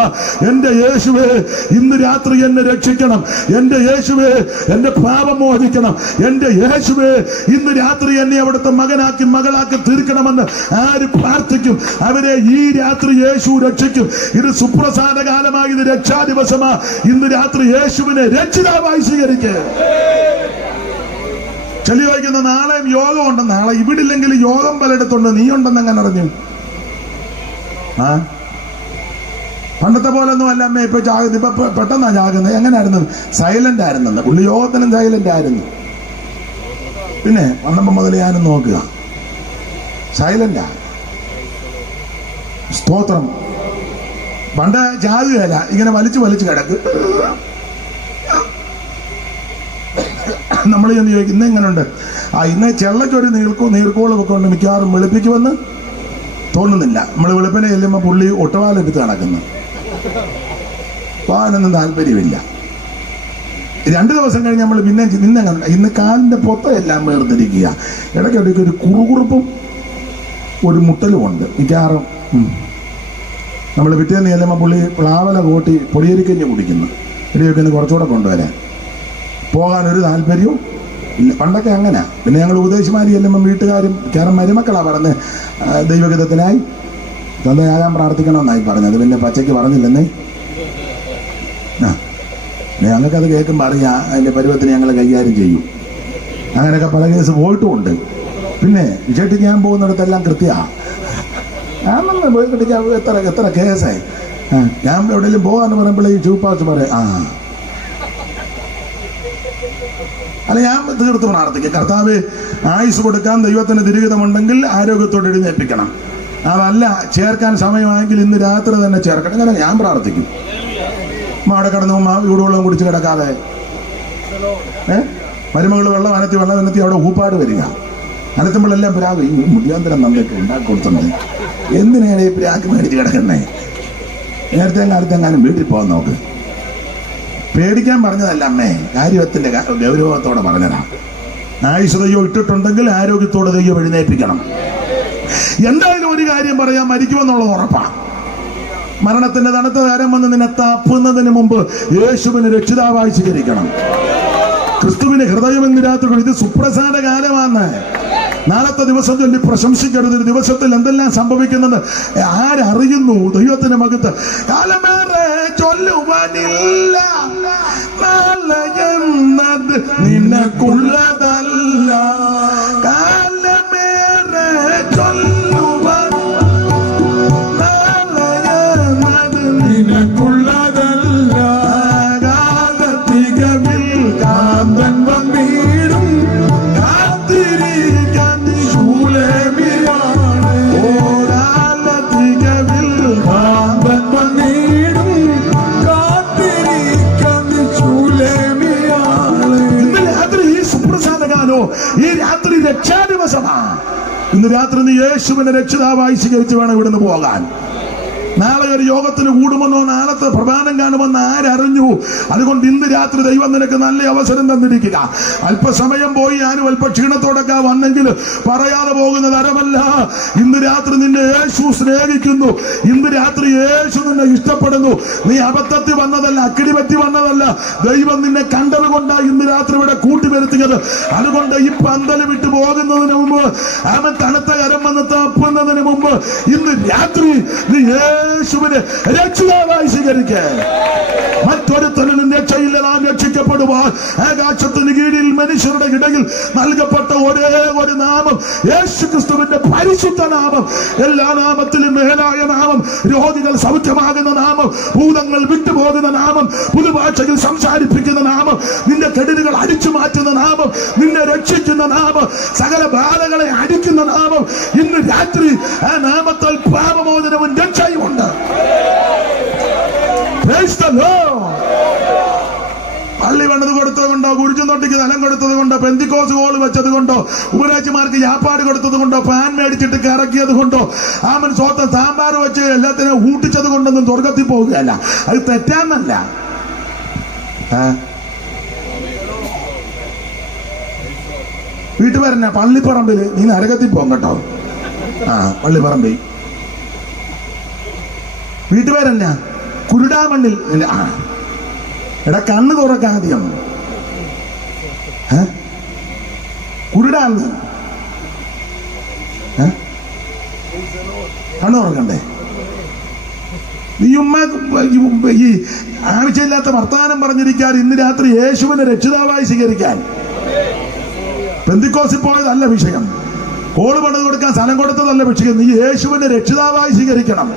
എന്റെ യേശുവേ ഇന്ന് രാത്രി എന്നെ രക്ഷിക്കണം. എന്റെ യേശുവേ എന്റെ പാപം മോചിക്കണം. എന്റെ യേശുവേ ഇന്ന് രാത്രി എന്നെ അവിടുത്തെ മകനാക്കി മകളാക്കി തീർക്കണമെന്ന് ആര് പ്രാർത്ഥിക്കും അവരെ ഈ രാത്രി യേശു രക്ഷിക്കും. ഇത് സുപ്രസാദ കാലമായി, ഇത് രക്ഷാ ദിവസമാ. ഇന്ന് രാത്രി യേശുവിനെ രക്ഷിതാവായി സ്വീകരിക്കുക. ചൊല്ലി വായിക്കുന്ന നാളെയും യോഗം ഉണ്ടെന്ന്. നാളെ ഇവിടില്ലെങ്കിൽ യോഗം പലയിടത്തുണ്ട്. നീ ഉണ്ടെന്ന് എങ്ങനെ അറിഞ്ഞു? പണ്ടത്തെ പോലെ ഒന്നും അല്ല അമ്മ. ഇപ്പൊ പെട്ടെന്നാ ജാകുന്നത്. എങ്ങനെയായിരുന്നു? സൈലന്റ് ആയിരുന്നെന്ന്. പുള്ളി യോഗത്തിനും സൈലന്റ് ആയിരുന്നു. പിന്നെ വന്നപ്പോ മുതൽ ഞാനും നോക്കുക, സൈലന്റാ. സ്തോത്രം. പണ്ട് ജാകുകയല്ല, ഇങ്ങനെ വലിച്ചു വലിച്ചു കിടക്ക്. നമ്മൾ ചെന്ന് ചോദിക്കും, ഇന്ന് എങ്ങനെയുണ്ട്? ഇന്ന് ചെള്ളക്കൊരു നീർക്കോളും ഒക്കെ ഉണ്ട്, മിക്കവാറും വെളുപ്പിക്കുമെന്ന് തോന്നുന്നില്ല. നമ്മൾ വെളുപ്പിനെ ചെല്ലുമ്പോൾ പുള്ളി ഒട്ടവാലെടുത്ത് നടക്കുന്നു. പോകാനൊന്നും താല്പര്യമില്ല. 2 ദിവസം കഴിഞ്ഞ് നമ്മൾ പിന്നെ ഇന്ന് കാലിന്റെ പൊത്തയെല്ലാം വേർതിരിക്കുക. ഇടയ്ക്കിടയ്ക്ക് ഒരു കുറുകുറുപ്പും ഒരു മുട്ടലും ഉണ്ട് മിക്കവാറും. നമ്മൾ പിറ്റേന്ന് ചെല്ലുമ്പോൾ പുള്ളി പ്ലാവല കൂട്ടി പൊടിയരിക്കഞ്ഞ് കുടിക്കുന്നു. ഇടയൊക്കെ ഒന്ന് കുറച്ചുകൂടെ കൊണ്ടുവരാൻ. പോകാനൊരു താല്പര്യവും ഇല്ല. പണ്ടൊക്കെ അങ്ങനെ. പിന്നെ ഞങ്ങൾ ഉപദേശിമാരി ചെല്ലുമ്പോൾ വീട്ടുകാരും കാരണം മരുമക്കളാ പറഞ്ഞ് ദൈവഗീതത്തിനായി തന്തയാകാൻ പ്രാർത്ഥിക്കണമെന്നായി പറഞ്ഞത്. പിന്നെ പച്ചയ്ക്ക് പറഞ്ഞില്ലെന്നേ. ഞങ്ങൾക്കത് കേൾക്കുമ്പോൾ അറിയാം അതിൻ്റെ പരുവത്തിന് ഞങ്ങൾ കൈകാര്യം ചെയ്യും. അങ്ങനെയൊക്കെ പല കേസ് പോയിട്ടുമുണ്ട്. പിന്നെ വിഷയത്തിൽ ഞാൻ പോകുന്നിടത്തെല്ലാം കൃത്യമാണ്. ഞാൻ പോയി കിട്ടിയാൽ എത്ര കേസായി. ഞാൻ എവിടെയെങ്കിലും പോകാന്ന് പറയുമ്പോൾ ഈ ചൂപ്പാസ് പറയാം, അല്ല ഞാൻ തീർത്ത് പ്രാർത്ഥിക്കും, കർത്താവ് ആയുസ് കൊടുക്കാൻ ദൈവത്തിന് തിരുഹിതമുണ്ടെങ്കിൽ ആരോഗ്യത്തോടെ എഴുന്നേൽപ്പിക്കണം. അതല്ല ചേർക്കാൻ സമയമായെങ്കിൽ ഇന്ന് രാത്രി തന്നെ ചേർക്കണം. അങ്ങനെ ഞാൻ പ്രാർത്ഥിക്കും. അവിടെ കിടന്നു ചൂടുവെള്ളം കുടിച്ച് കിടക്കാതെ മരുമകൾ വെള്ളം അനത്തി അവിടെ ഊപ്പാട് വരിക. അനത്തുമ്പോഴെല്ലാം പ്രാഗ് ഈ മുഖ്യാന്തരം നമ്മൾക്ക് ഉണ്ടാക്കി കൊടുത്തുണ്ട്. എന്തിനാണ് ഈ പ്രാക്ക് മേടിച്ച് കിടക്കുന്നേ? നേരത്തെ കാലത്തെങ്ങാനും വീട്ടിൽ പോകാൻ നോക്ക്. പേടിക്കാൻ പറഞ്ഞതല്ല അമ്മേ, കാര്യത്തിന്റെ ഗൗരവത്തോടെ പറഞ്ഞതാ. ആയുസ് ദൈവം ഇട്ടിട്ടുണ്ടെങ്കിൽ ആരോഗ്യത്തോടെ ദൈവം എഴുന്നേൽപ്പിക്കണം. എന്തായാലും ഒരു കാര്യം പറയാൻ, മരിക്കുമെന്നുള്ളത് ഉറപ്പാണ്. മരണത്തിന്റെ തണുത്ത കാരം വന്ന് നിന്നെ തപ്പുന്നതിന് മുമ്പ് യേശുവിന് രക്ഷിതാവായി സ്വീകരിക്കണം. ക്രിസ്തുവിന് ഹൃദയം എന്ന് രാത്രി. ഇത് സുപ്രസാദ കാലമാണ്. നാളത്തെ ദിവസം ചൊല്ലി പ്രശംസിക്കരുത്. ഒരു ദിവസത്തിൽ എന്തെല്ലാം സംഭവിക്കുന്നെന്ന് ആരറിയുന്നു? ദൈവത്തിന്റെ മകത്ത്. കാലമേറെ ചൊല്ലുവാനില്ല, നാളെ എന്നത് നിനക്കുള്ളതല്ല. കാലമേറെ ചൊല്ലുവാൻ രക്ഷാദിവസമാ. ഇന്ന് രാത്രി നീ യേശുവിനെ രക്ഷിതാവായി സ്വീകരിച്ച് വേണം ഇവിടുന്ന് പോകാൻ. നാളെ ഒരു യോഗത്തിന് കൂടുമെന്നോ നാളത്തെ പ്രധാനം കാണുമെന്ന് ആരറിഞ്ഞു? അതുകൊണ്ട് ഇന്ന് രാത്രി ദൈവം നിനക്ക് നല്ല അവസരം തന്നിരിക്കുക. അല്പസമയം പോയി ഞാനും അല്പ ക്ഷീണത്തോടൊക്കെ വന്നെങ്കിൽ പറയാതെ പോകുന്നത് അരമല്ല. ഇന്ന് രാത്രി നിന്നെ യേശു സ്നേഹിക്കുന്നു. ഇന്ന് രാത്രി യേശു നിന്നെ ഇഷ്ടപ്പെടുന്നു. നീ അബദ്ധത്തിൽ വന്നതല്ല, അക്കിടി പറ്റി വന്നതല്ല. ദൈവം നിന്നെ കണ്ടത് കൊണ്ടാണ് ഇന്ന് രാത്രി ഇവിടെ കൂട്ടിവരുത്തിയത്. അതുകൊണ്ട് ഈ പന്തൽ വിട്ടു പോകുന്നതിന് മുമ്പ്, അവൻ തണുത്ത കരം വന്ന് തപ്പുന്നതിന് മുമ്പ് ഇന്ന് രാത്രി നീ യേശുവിനെ രക്ഷിതാവായി സ്വീകരിക്കേ. മറ്റൊരുത്തനും രക്ഷയില്ല. നാം രക്ഷിക്കപ്പെടുവാൻ ആകാശത്തിന് കീഴിൽ മനുഷ്യരുടെ ഇടയിൽ നൽകപ്പെട്ട ഒരേ ഒരു നാമം യേശു ക്രിസ്തുവിന്റെ പരിശുദ്ധ നാമം. എല്ലാ നാമത്തിലും മേലായ നാമം. രോഗികൾ സൗഖ്യമാകുന്ന നാമം, ഭൂതങ്ങൾ വിട്ടുപോകുന്ന നാമം, പുതുഭാഷയിൽ സംസാരിപ്പിക്കുന്ന നാമം, നിന്റെ കെടുതികൾ അടിച്ചു മാറ്റുന്ന നാമം, നിന്നെ രക്ഷിക്കുന്ന നാമം, സകല ബാധകളെ അടിക്കുന്ന നാമം. ഇന്ന് രാത്രി ആ നാമത്താൽ പാപമോചനവും രക്ഷയും ഉണ്ട്. പള്ളി പണിത് കൊടുത്തത് കൊണ്ടോ, കുരിശുതൊട്ടിക്ക് സ്ഥലം കൊടുത്തത് കൊണ്ടോ, പെന്തിക്കോസ് ഹോൾ വെച്ചത് കൊണ്ടോ, ഉപരാജ്യമാർക്ക് യാപ്പാട് കൊടുത്തത് കൊണ്ടോ, പാൻ മേടിച്ചിട്ട് കറക്കിയത് കൊണ്ടോ, ആമൻ സ്വന്തം സാമ്പാർ വെച്ച് എല്ലാത്തിനും ഊട്ടിച്ചത് കൊണ്ടൊന്നും സ്വർഗത്തിൽ പോകുകയല്ല. അത് തെറ്റാന്നല്ല. വീട്ടുപേരന പള്ളിപ്പറമ്പിൽ നീ നരകത്തിൽ പോകും കേട്ടോ. പള്ളിപ്പറമ്പിൽ വീട്ടുപേരല്ല കുരുടാമണ്ണിൽ. എടാ കണ്ണ് തുറക്കാദ്യം. കുരുടാന്ന് കണ്ണ് തുറക്കണ്ടേ? ഈ ആവശ്യമില്ലാത്ത വർത്താനം പറഞ്ഞിരിക്കാൻ ഇന്ന് രാത്രി യേശുവിനെ രക്ഷിതാവായി സ്വീകരിക്കാൻ. പെന്തിക്കോസിൽ പോയതല്ല വിഷയം, കോള് പണിത് കൊടുക്കാൻ സ്ഥലം കൊടുത്തതല്ല വിഷയം. നീ യേശുവിനെ രക്ഷിതാവായി സ്വീകരിക്കണം.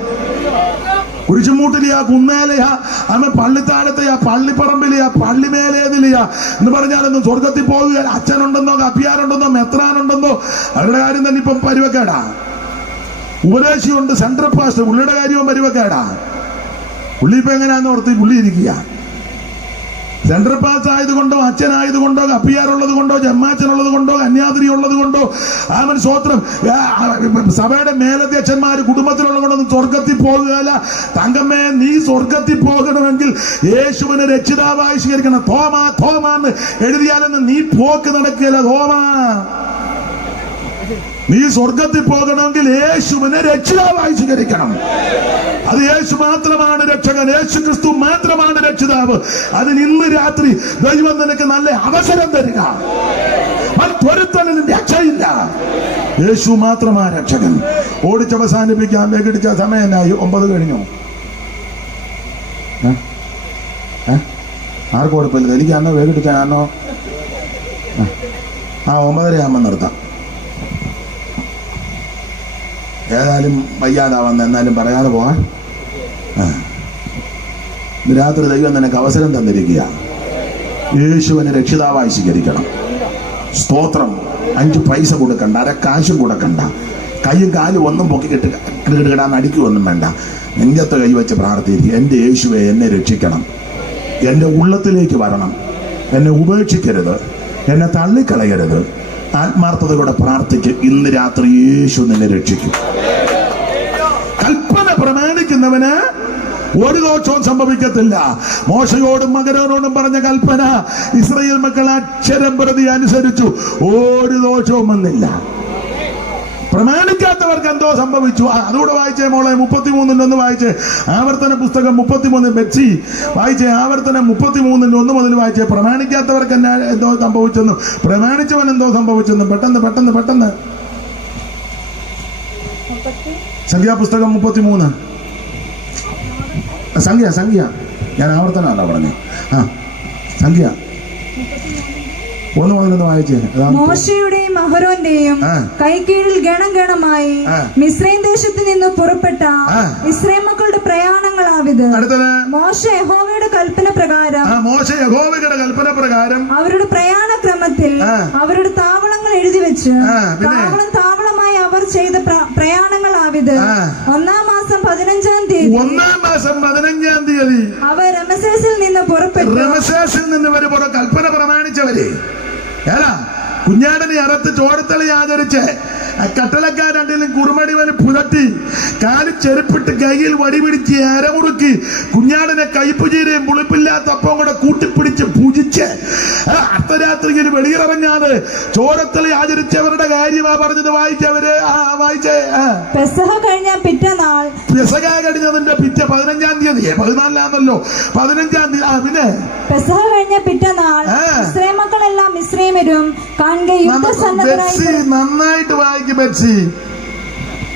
കുരിശുമൂട്ടിലെയാ, കുന്നേലയാ, അമ്മ പള്ളിത്താഴത്തെയാ, പള്ളിപ്പറമ്പിലെയാ, പള്ളിമേലേതിലെയാ എന്ന് പറഞ്ഞാലൊന്നും സ്വർഗത്തിൽ പോകുക. അച്ഛനുണ്ടെന്നോ കപ്പിയാരുണ്ടെന്നോ മെത്രാനുണ്ടെന്നോ അവരുടെ കാര്യം തന്നെ ഇപ്പം പരിവക്കേടാ. ഉപദേശിയുണ്ട്, സെൻട്രൽ പാസ്റ്റർ, പുള്ളിയുടെ കാര്യവും പരിവക്കേടാ. പുള്ളി ഇപ്പൊ എങ്ങനെയാന്ന് ഓർത്ത് പുള്ളി ഇരിക്കുക. സെൻട്രൽ പാസ് ആയതുകൊണ്ടോ, അച്ഛനായതുകൊണ്ടോ, കപ്പിയാറുള്ളത് കൊണ്ടോ, ജമ്മാച്ചനുള്ളത് കൊണ്ടോ, കന്യാതിരി ഉള്ളത് കൊണ്ടോ, ആമൻ സ്വോത്രം സഭയുടെ മേലധ്യക്ഷന്മാര് കുടുംബത്തിലുള്ളത് കൊണ്ടൊന്നും സ്വർഗത്തിൽ പോകുകയല്ല. തങ്കമ്മേ, നീ സ്വർഗത്തിൽ പോകണമെങ്കിൽ യേശുവിനെ രക്ഷിതാവായി സ്വീകരിക്കണം. തോമാ തോമാന്ന് എഴുതിയാലെന്ന് നീ പോക്ക് നടക്കുകയല്ല. തോമാ, നീ സ്വർഗത്തിൽ പോകണമെങ്കിൽ യേശുവിനെ രക്ഷിതാവായി സ്വീകരിക്കണം. അത് യേശു മാത്രമാണ് രക്ഷകൻ. യേശു ക്രിസ്തു മാത്രമാണ് രക്ഷിതാവ്. അതിന് ഇന്ന് രാത്രി ദൈവം നിനക്ക് നല്ല അവസരം തരിക. മറ്റൊരുത്തനും രക്ഷയില്ല. യേശു മാത്രമാ രക്ഷകൻ. ഓടിച്ചവസാനിപ്പിക്കാൻ വേഗടിച്ച സമയം എന്നായി? 9 കഴിഞ്ഞു. ആർക്കും കുഴപ്പമില്ല. എനിക്കാണോ വേഗടിക്കാനോ? 9:30 ആകുമ്പോൾ നിർത്താം. ഏതായാലും വയ്യാതാവന്ന്, എന്നാലും പറയാതെ പോകാൻ. ഇന്ന് രാത്രി ദൈവം നിനക്ക് അവസരം തന്നിരിക്കുക. യേശുവിനെ രക്ഷിതാവായി സ്വീകരിക്കണം. സ്തോത്രം. 5 പൈസ കൊടുക്കണ്ട, അരക്കാശും കൊടുക്കണ്ട, കൈയും കാലും ഒന്നും പൊക്കി കിടാൻ അടിക്കുകയൊന്നും വേണ്ട. നെഞ്ചത്ത് കൈവച്ച് പ്രാർത്ഥിക്കുക. എന്റെ യേശുവെ, എന്നെ രക്ഷിക്കണം. എന്റെ ഉള്ളത്തിലേക്ക് വരണം. എന്നെ ഉപേക്ഷിക്കരുത്, എന്നെ തള്ളിക്കളയരുത്. ആത്മാർത്ഥതയോടെ പ്രാർത്ഥിക്കും. ഇന്ന് രാത്രി യേശു നിന്നെ രക്ഷിക്കും. കൽപ്പന പ്രമാണിക്കുന്നവന് ഒരു ദോഷവും സംഭവിക്കത്തില്ല. മോശയോടും മകരോടും പറഞ്ഞ കൽപ്പന ഇസ്രായേൽ മക്കൾ അക്ഷരം പ്രതി അനുസരിച്ചു. ഒരു ദോഷവും വന്നില്ല. പ്രമാണിക്കാത്തവർക്ക് എന്തോ സംഭവിച്ചു. അതുകൂടെ വായിച്ചേ മോളെ. 33 വായിച്ചേ. ആവർത്തന പുസ്തകം 33. ബെറ്റ്സി വായിച്ചേ. ആവർത്തനം 33 മുതൽ വായിച്ചേ. പ്രമാണിക്കാത്തവർക്ക് എന്തോ സംഭവിച്ചെന്നും പ്രമാണിച്ചവൻ എന്തോ സംഭവിച്ചെന്നും പെട്ടെന്ന് പെട്ടെന്ന് പെട്ടെന്ന്. സംഖ്യാപുസ്തകം 33. സംഖ്യ ഞാൻ ആവർത്തനാണോ പറഞ്ഞേ? സംഖ്യ 1 മുതൽ വായിച്ചേ. മോശയുടെയും അഹരോന്റെയും കൈക്കീഴിൽ ഗണം ഗണമായി മിസ്രൈം ദേശത്ത് നിന്ന് പുറപ്പെട്ട ഇസ്രായേൽ മക്കളുടെ പ്രയാണങ്ങളാവിത്. മോശ യഹോവയുടെ കൽപ്പന പ്രകാരം അവരുടെ പ്രയാണക്രമത്തിൽ അവരുടെ താവളങ്ങൾ എഴുതി വെച്ച് താവളമായി അവർ ചെയ്ത പ്രയാണങ്ങളാവിത്. 1-ാം മാസം 15-ാം തീയതി അവർ റമസേസിൽ നിന്ന് പുറപ്പെട്ടു. കൽപ്പന പ്രമാണിച്ചവരെ കുഞ്ഞാടനെ അറുത്ത് ചോരത്തളി ആചരിച്ച് കട്ടളക്കാരണ്ടിലും കുറുമടി വരെ പുലർത്തി കാലിൽ ചെരുപ്പിട്ട് കയ്യിൽ വടി പിടിച്ച് അരമുറുക്കി കുഞ്ഞാടനെ കയ്പുചീരയും പുളിപ്പില്ലാത്ത അപ്പം കൂടെ കൂട്ടിപ്പിടിച്ച് പൂജിച്ച് അർദ്ധരാത്രിയിൽ വെളിയിറങ്ങാതെ ചോരത്തളി ആചരിച്ചവരുടെ കാര്യമാ പറഞ്ഞത്. വായിച്ചവര് വായിച്ചേ. പെസഹ കഴിഞ്ഞ പിറ്റേന്നാൾ, പെസഹ കഴിഞ്ഞതിന്റെ പിറ്റേ 15-ാം തീയതി, 14-ാന്നല്ലോ, 15-ാം തീയതി. പിന്നെ പെസഹ കഴിഞ്ഞ പിറ്റേന്നാൾ ഇസ്രായേൽ മക്കളെല്ലാം മിസ്രയീമ്യരും കാണുക യുദ്ധസന്നദ്ധരായി. നന്നായിട്ട് വായിക്കും ബെറ്റ്സി,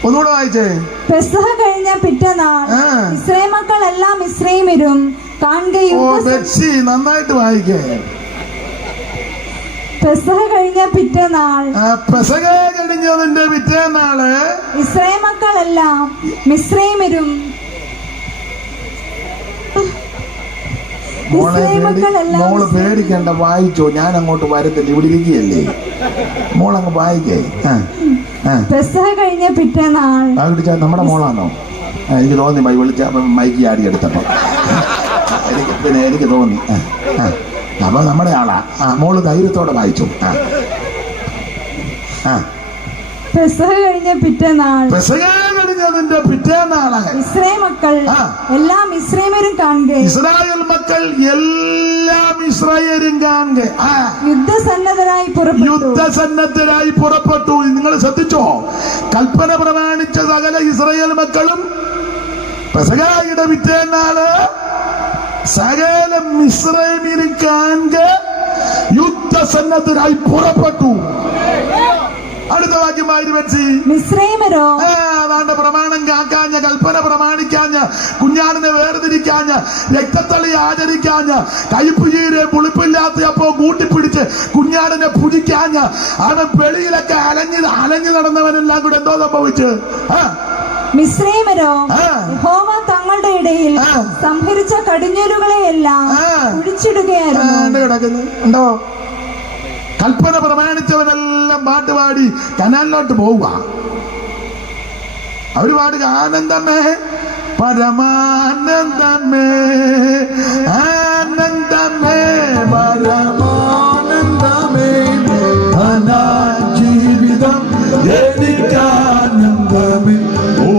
ഒന്നുകൂടെ വായിച്ചേ. പെസഹ കഴിഞ്ഞ പിറ്റേന്നാൾ ഇസ്രായേൽ മക്കളെല്ലാം മിസ്രയീമ്യരും കാണുക. ബെറ്റ്സി നന്നായിട്ട് വായിക്കേ. പെസഹ കഴിഞ്ഞ പിറ്റേന്നാൾ, പെസഹ കഴിഞ്ഞതിന്റെ പിറ്റേന്നാള് ഇസ്രായേൽ മക്കളെല്ലാം മിസ്രയീമ്യരും. മോള് പേടിക്കണ്ട, വായിച്ചോ, ഞാൻ അങ്ങോട്ട് വരത്തില്ല, ഇവിടെ ഇരിക്കുകയല്ലേ, മോളങ്ങ് വായിക്കേ. പെസഹ കഴിഞ്ഞ പിറ്റേന്നാൾ. നമ്മുടെ മോളാണോ? എനിക്ക് തോന്നി വിളിച്ച മൈക്ക് ആടി എടുത്തപ്പോ എനിക്ക് തോന്നി. അപ്പൊ നമ്മുടെ ആളാ. മോള് ധൈര്യത്തോടെ വായിച്ചു. പെസഹ കഴിഞ്ഞ പിറ്റേന്നാൾ, പെസഹ കഴിഞ്ഞതിന്റെ പിറ്റേന്നാള് ഇസ്രായേൽ മക്കൾ എല്ലാം മിസ്രയീമ്യരും കാണുക. ഇസ്രായേൽ മക്കൾ എല്ലാം ഇസ്രായേലും കാണുക യുദ്ധസന്നദ്ധരായി പുറപ്പെട്ടു. നിങ്ങൾ ശ്രദ്ധിച്ചോ? കൽപ്പന പ്രമാണിച്ച സകല ഇസ്രായേൽ മക്കളും പെസഹയുടെ പിറ്റേന്നാള് സകല മിസ്രയീമ്യരും കാണുക യുദ്ധസന്നദ്ധരായി പുറപ്പെട്ടു. അടുത്ത വാക്യമായി മിസ്രയീമ്യരോ അതാണ്ട് പ്രമാണം കാക്കാഞ്ഞ, കൽപ്പന പ്രമാണിക്കാഞ്ഞ, കുഞ്ഞാടിനെ വേർതിരിക്കാഞ്ഞ, രക്തത്തളി ആചരിക്കാഞ്ഞ, കയ്പുചീരെ പുളിപ്പില്ലാത്ത അപ്പോ കൂട്ടിപ്പിടിച്ച് കുഞ്ഞാടിനെ പൂജിക്കാഞ്ഞ, അവൻ വെളിയിലൊക്കെ അലഞ്ഞു നടന്നവനെല്ലാം കൂടെ എന്തോ സംഭവിച്ച് മിസ്രയീമ്യരോ യഹോവ തങ്ങളുടെ ഇടയിൽ സംഹരിച്ച കടിഞ്ഞൂലുകളെയെല്ലാം കുഴിച്ചിടുകയായിരുന്നു. ഉണ്ടോ? കൽപ്പന പ്രമാണിച്ചവനെല്ലാം പാട്ടുപാടി കനാലിലോട്ട് പോവുക. അവര് പാടുക ആനന്ദമേ പരമാനന്ദമേ ആനന്ദമേ പരമാനന്ദമേ ജീവിതം എനിക്കാനന്ദമേ. ഓ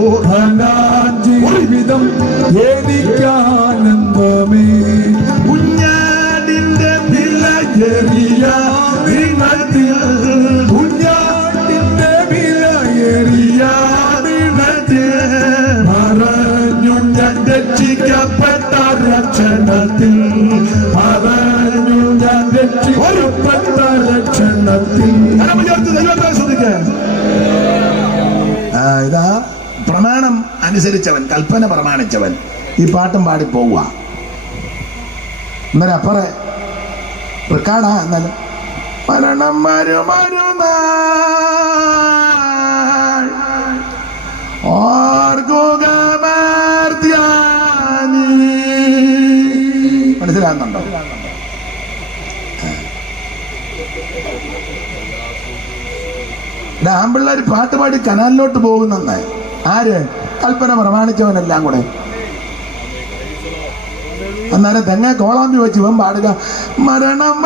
ജീവിതം എനിക്കാനന്ദമേ. കുഞ്ഞാടിന്റെ വിലയേറിയ കുഞ്ഞാടിന്റെ വിലയേറിയ പറഞ്ഞു ഞാൻ രക്ഷിക്കപ്പെട്ട രക്ഷണത്തിൽ, പറഞ്ഞു ഞാൻ രക്ഷിക്കപ്പെട്ട രക്ഷണത്തിൽ. ശ്രദ്ധിക്കാൻ ഇതാ പ്രമാണം അനുസരിച്ചവൻ, കൽപ്പന പ്രമാണിച്ചവൻ ഈ പാട്ടും പാടി പോവുക. എന്നാലും അപ്പറേ റെക്കാർഡാ. എന്നാലും മരണം മനസ്സിലാകുന്നുണ്ടോ? ആമ്പിള്ളേർ പാട്ടുപാടി കനാലിലോട്ട് പോകുന്ന ആര്? കൽപ്പന പ്രമാണിച്ചവനെല്ലാം കൂടെ. അന്നേരം തെങ്ങ കോളാമ്പി വെച്ച് ഇവൻ പാടുക മരണം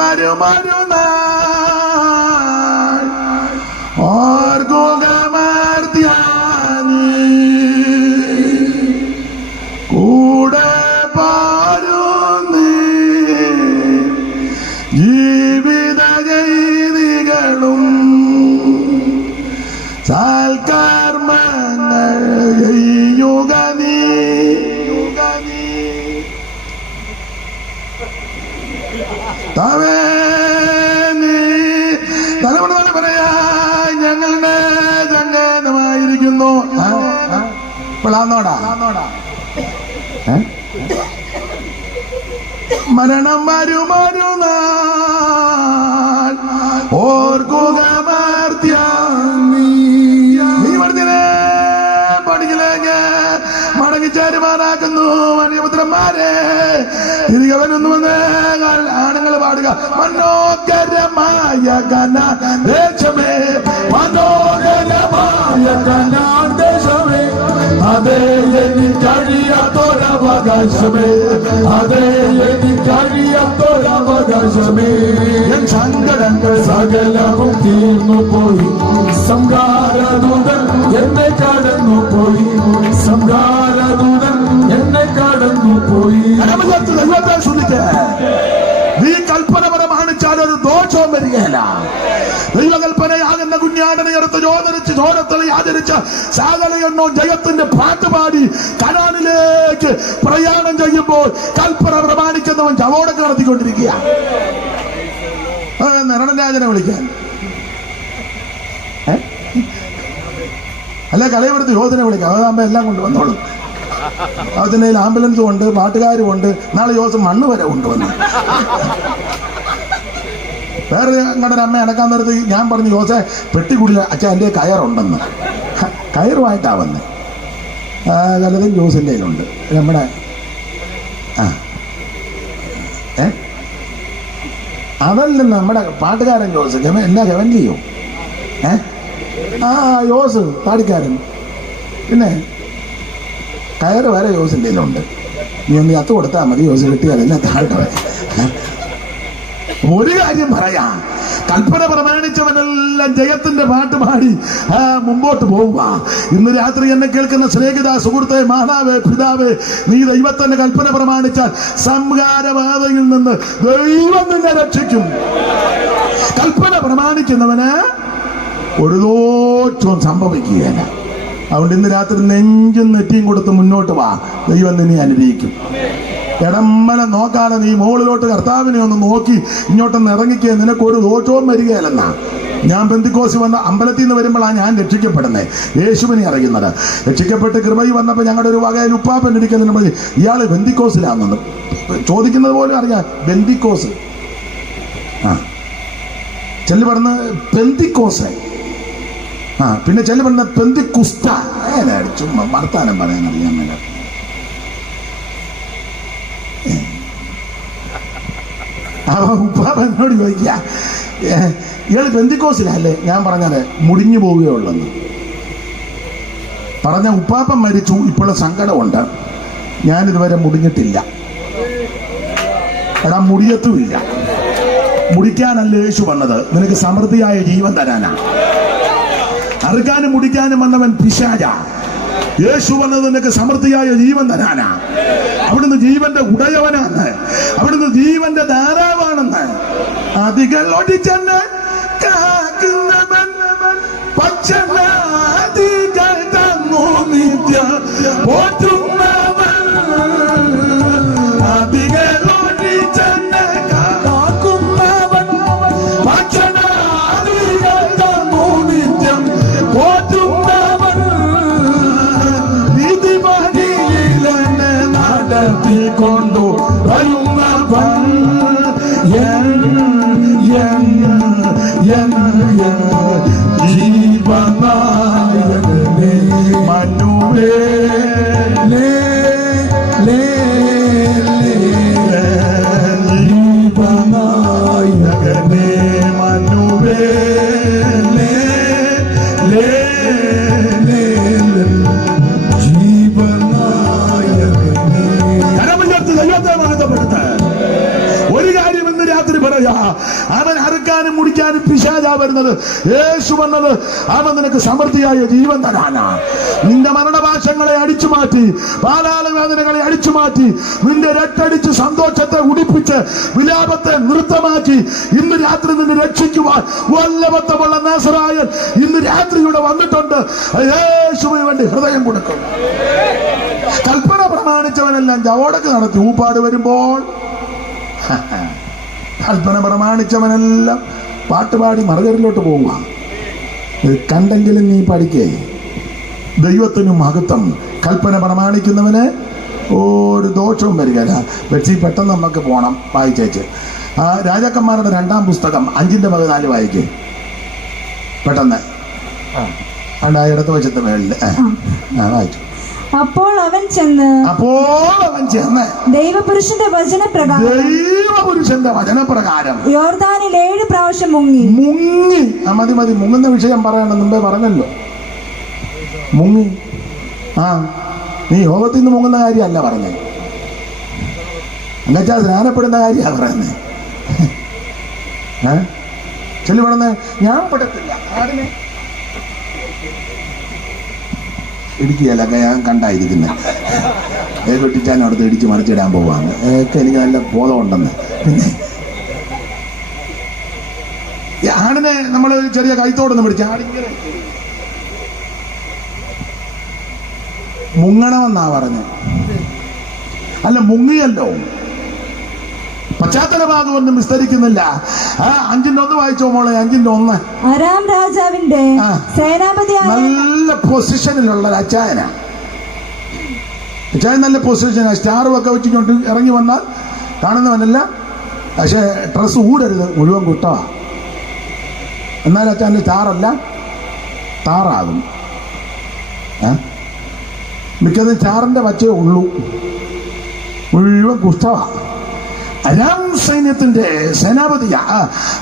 കൂടെ പാരുന്നേ ജീവിത ഗൈതികളും സൽക്കർമ്മങ്ങൾ ചെയ്യുക നീ. തലമുറ പറയാ ഞങ്ങളുടെ ചങ്കേതമായിരിക്കുന്നു. ഇപ്പോഴാന്നോടാ മരണം വരുമാരുന്നാൾ ഓർക്കുക നീ പറഞ്ഞേ പഠിക്കലേക്ക് മടങ്ങിച്ചേരുമാറാക്കുന്നു. മനുഷ്യപുത്രന്മാരെ തിരികെ വരുന്നുവെന്ന് ആണുങ്ങൾ പാടുക. മനോഹരമായ ദേശമേ, മനോഹരമായ ദേശമേ, അതേ എനിക്കഴിയാത്തൊരവകാശമേ, അതേ എനിക്കഴിയാത്തൊരവകാശം. നാശമേ എൻ സങ്കടങ്ങൾ സകലവും തീർന്നു പോയി. സംഹാരദൂതൻ എന്നെ കടന്നു പോയി. സംഹാരദൂതൻ എന്നെ കടന്നു പോയി. കരമുയർത്തി ദൈവത്തെ സ്തുതിക്ക്. നീ കൽപ്പന പ്രമാണിച്ചാൽ ഒരു ദോഷവും വരികയില്ല. ദൈവകൽപ്പനയാകുന്ന കുഞ്ഞാടനെ എടുത്ത് ചോദരിച്ച് ചോരത്തളി ആചരിച്ച് സാഗലയെന്നോ ജയത്തിന്റെ പാട്ടുപാടി കനാനിലേക്ക് പ്രയാണം ചെയ്യുമ്പോൾ കൽപ്പന പ്രമാണിക്കുന്നവൻ ചവോടൊക്കെ നടത്തിക്കൊണ്ടിരിക്കുക. നരണരാജനെ വിളിക്കാൻ അല്ലെ കലയെടുത്ത് യോധനെ വിളിക്കാം. അതാകുമ്പോ എല്ലാം കൊണ്ടുവന്നോളും. അതിൻ്റെ ആംബുലൻസും ഉണ്ട്, പാട്ടുകാരും ഉണ്ട്. നാളെ യോസം മണ്ണ് വരെ കൊണ്ടുവന്നു. വേറെ ഞങ്ങളുടെ അമ്മ അനക്കാൻ നേരത്ത് ഞാൻ പറഞ്ഞു, യോസെ പെട്ടിക്കുള്ളിൽ അച്ഛൻ എൻ്റെ കയറുണ്ടെന്ന്. കയറുമായിട്ടാ വന്ന് പലതും ജോസിൻ്റെ കയ്യിലുണ്ട്. നമ്മുടെ അതല്ല നമ്മുടെ പാട്ടുകാരൻ ജോസ് എന്നാ ഗവൻലിയോ യോസ് പാടിക്കാരൻ. പിന്നെ കയറ് വരെ യോസിൻ്റെ കയ്യിലുണ്ട്. നീ ഒന്ന് കത്ത് കൊടുത്താൽ മതി, യോസ് കിട്ടിയാൽ എന്നെ താഴെ. ഒരു കാര്യം പറയാ, കൽപ്പന പ്രമാണിച്ചവനെല്ലാം ജയത്തിന്റെ പാട്ട് പാടി മുമ്പോട്ട് പോവുക. ഇന്ന് രാത്രി എന്നെ കേൾക്കുന്ന സ്നേഹിത, സുഹൃത്തെ, മാതാവേ, പിതാവേ, നീ ദൈവത്തിന്റെ കൽപ്പന പ്രമാണിച്ചാൽ സംഹാരബാധയിൽ നിന്ന് ദൈവം നിന്നെ രക്ഷിക്കും. കൽപ്പന പ്രമാണിക്കുന്നവന് ഒരു ദോഷവും സംഭവിക്കുകയില്ല. അതുകൊണ്ട് ഇന്ന് രാത്രി നെഞ്ചും നെറ്റിയും കൊടുത്ത് മുന്നോട്ട് വാ, ദൈവം നിന്നെ അനുഗ്രഹിക്കും. ഇടമ്മലെ നോക്കാതെ നീ മുകളിലോട്ട് കർത്താവിനെ ഒന്ന് നോക്കി ഇങ്ങോട്ടൊന്ന് ഇറങ്ങിക്കുക, നിനക്കൊരു ദോഷവും വരികയല്ലെന്നാ. ഞാൻ പെന്തിക്കോസ് വന്ന അമ്പലത്തിൽ നിന്ന് വരുമ്പോഴാണ് ഞാൻ രക്ഷിക്കപ്പെടുന്നത്, യേശുവിനെ അറിയുന്നത്. രക്ഷിക്കപ്പെട്ട് കൃപയിൽ വന്നപ്പോൾ ഞങ്ങളുടെ ഒരു വകയിൽ ഉപ്പാപ്പൻ ഇരിക്കുന്നതിന് പറഞ്ഞ് ഇയാള് ബന്ധിക്കോസിലാണെന്ന് ചോദിക്കുന്നത് പോലും അറിയാം. ബന്ധിക്കോസ് ചെല്ലു പറഞ്ഞ് പെന്തിക്കോസ്, പിന്നെ ചെല്ലു പറഞ്ഞ പെന്തിക്കുസ്ത. ചുമ്മാ വർത്താനം പറയാൻ അറിയാൻ മേല. ഉപ്പാപ്പനോട് ചോദിക്കുക, ഇയാള് പെന്തിക്കോസിലല്ലേ? ഞാൻ പറഞ്ഞത് മുടിഞ്ഞു പോവുകയുള്ളെന്ന് പറഞ്ഞ. ഉപ്പാപ്പൻ മരിച്ചു, ഇപ്പോഴും സങ്കടമുണ്ട്. ഞാനിതുവരെ മുടിഞ്ഞിട്ടില്ല. എടാ മുടിയത്തുമില്ല. മുടിക്കാനല്ല യേശു വന്നത്, നിനക്ക് സമൃദ്ധിയായ ജീവൻ തരാനാ. അറുക്കാനും മുടിക്കാനും വന്നവൻ പിശാചാ. യേശു വന്നത് നിനക്ക് സമൃദ്ധിയായ ജീവൻ തരാനാ. അവിടുന്ന് ജീവന്റെ ഉടയവനാണ്, അവിടുന്ന് ജീവന്റെ ധാരാവാണെന്ന്. അതികൾ ഒടിച്ചെന്ന് കാക്കുന്നവൻ പച്ചനാദികൾ തന്നു നിത്യ പോറ്റുന്നവൻ. അതികൾ ഒടിച്ചെന്ന് കാക്കുന്നവൻ പച്ചനാദികൾ തന്നു നിത്യം പോറ്റുന്നവൻ. വിധിമതിയിലെന്നെ നടത്തിക്കൊണ്ടു വരുന്നവൻ. ജീവനായകനേ മനുവേലേ, ജീവനായകനേ മനുവേലേ, ജീവനായകനേ. കരമുയർത്തി ദൈവത്തെ മഹത്വപ്പെടുത്ത. ഒരു കാര്യം ഇന്ന് രാത്രി പറയാ, അവൻ അറുക്കാനും മുടിക്കാനും പിശാചാ വരുന്നത്. യേശു വന്നത് അവൻ നിനക്ക് സമൃദ്ധിയായ ജീവൻ തരാനാ. നിന്റെ മരണഭാഷങ്ങളെ അടിച്ചു മാറ്റി, പാതാള വേദനകളെ അടിച്ചു മാറ്റി, നിന്റെ രട്ടടിച്ച് സന്തോഷത്തെ ഉടിപ്പിച്ച് വിലാപത്തെ നൃത്തമാക്കി ഇന്ന് രാത്രി നിന്നെ രക്ഷിക്കുവാൻ വല്ലഭത്വമുള്ള നാസറായൻ ഇന്ന് രാത്രി ഇവിടെ വന്നിട്ടുണ്ട്. യേശുവിന് വേണ്ടി ഹൃദയം കൊടുക്കും. കൽപ്പന പ്രമാണിച്ചവനെല്ലാം ജവോടക്ക് നടത്തി ഊപ്പാട് വരുമ്പോൾ കൽപ്പന പ്രമാണിച്ചവനെല്ലാം പാട്ടുപാടി മറുകരയിലോട്ട് പോവുക. കണ്ടെങ്കിലും നീ പഠിക്കേ. ദൈവത്തിനും മഹത്വം. കൽപ്പന പ്രമാണിക്കുന്നവന് ഒരു ദോഷവും വരികയില്ല. പക്ഷേ പെട്ടെന്ന് നമുക്ക് പോകണം. വായിച്ചേച്ച് രാജാക്കന്മാരുടെ 2-ാം പുസ്തകം 5:14 വായിക്കേ പെട്ടെന്ന്. ഇടത്ത് വശത്ത് മേളിൽ വായിച്ചു. അപ്പോൾ അവൻ ചെന്ന് ദൈവപുരുഷന്റെ വചനപ്രകാരം യോർദാനിൽ 7 പ്രാവശ്യം മുങ്ങി. മതി മുങ്ങുന്ന വിഷയം പറയണം, മുമ്പേ പറഞ്ഞല്ലോ. മുങ്ങി. നീ യോഗത്തിൽ നിന്ന് മുങ്ങുന്ന കാര്യമല്ല പറഞ്ഞത്, എന്നുവെച്ചാൽ സ്നാനപ്പെടുന്ന കാര്യമാണ് പറയുന്നത്. ചെല്ലി പറഞ്ഞ ഞാൻ പെടത്തില്ല, ആടിനെ ഇടിക്കുകയല്ലൊക്കെ ഞാൻ കണ്ടായിരിക്കുന്നത്. വെട്ടിച്ചാൻ അവിടുത്തെ ഇടിച്ച് മറിച്ചിടാൻ പോവാണ് ഒക്കെ എനിക്ക് നല്ല ബോധമുണ്ടെന്ന്. പിന്നെ ഈ ആടിനെ നമ്മൾ ചെറിയ കൈത്തോടൊന്ന് പിടിച്ച് ആടിങ്ങനെ മുങ്ങണമെന്നാ പറഞ്ഞ്. അല്ല, മുങ്ങിയല്ലോ. പശ്ചാത്തല ഭാഗമൊന്നും വിസ്തരിക്കുന്നില്ല. 5:1 വായിച്ചോ മോളെ. 5:1. അരാം രാജാവിന്റെ സേനാപതിയായ നല്ല പൊസിഷനിലുള്ള അച്ചായന. അച്ചായൻ നല്ല പൊസിഷനാ. സ്റ്റാറും ഒക്കെ വെച്ചിട്ട് ഇറങ്ങി വന്നാൽ കാണുന്നവനല്ല. പക്ഷെ ഡ്രസ് ഊടരുത്, മുഴുവൻ കുട്ടവാ. എന്നാൽ അച്ചാൻ്റെ സ്റ്റാറല്ല, താറാകും. മിക്കതും സ്റ്റാറിന്റെ വച്ചേ ഉള്ളൂ, മുഴുവൻ കുഷ്ഠവാ. അരാം സൈന്യത്തിന്റെ സേനാപതിയാ.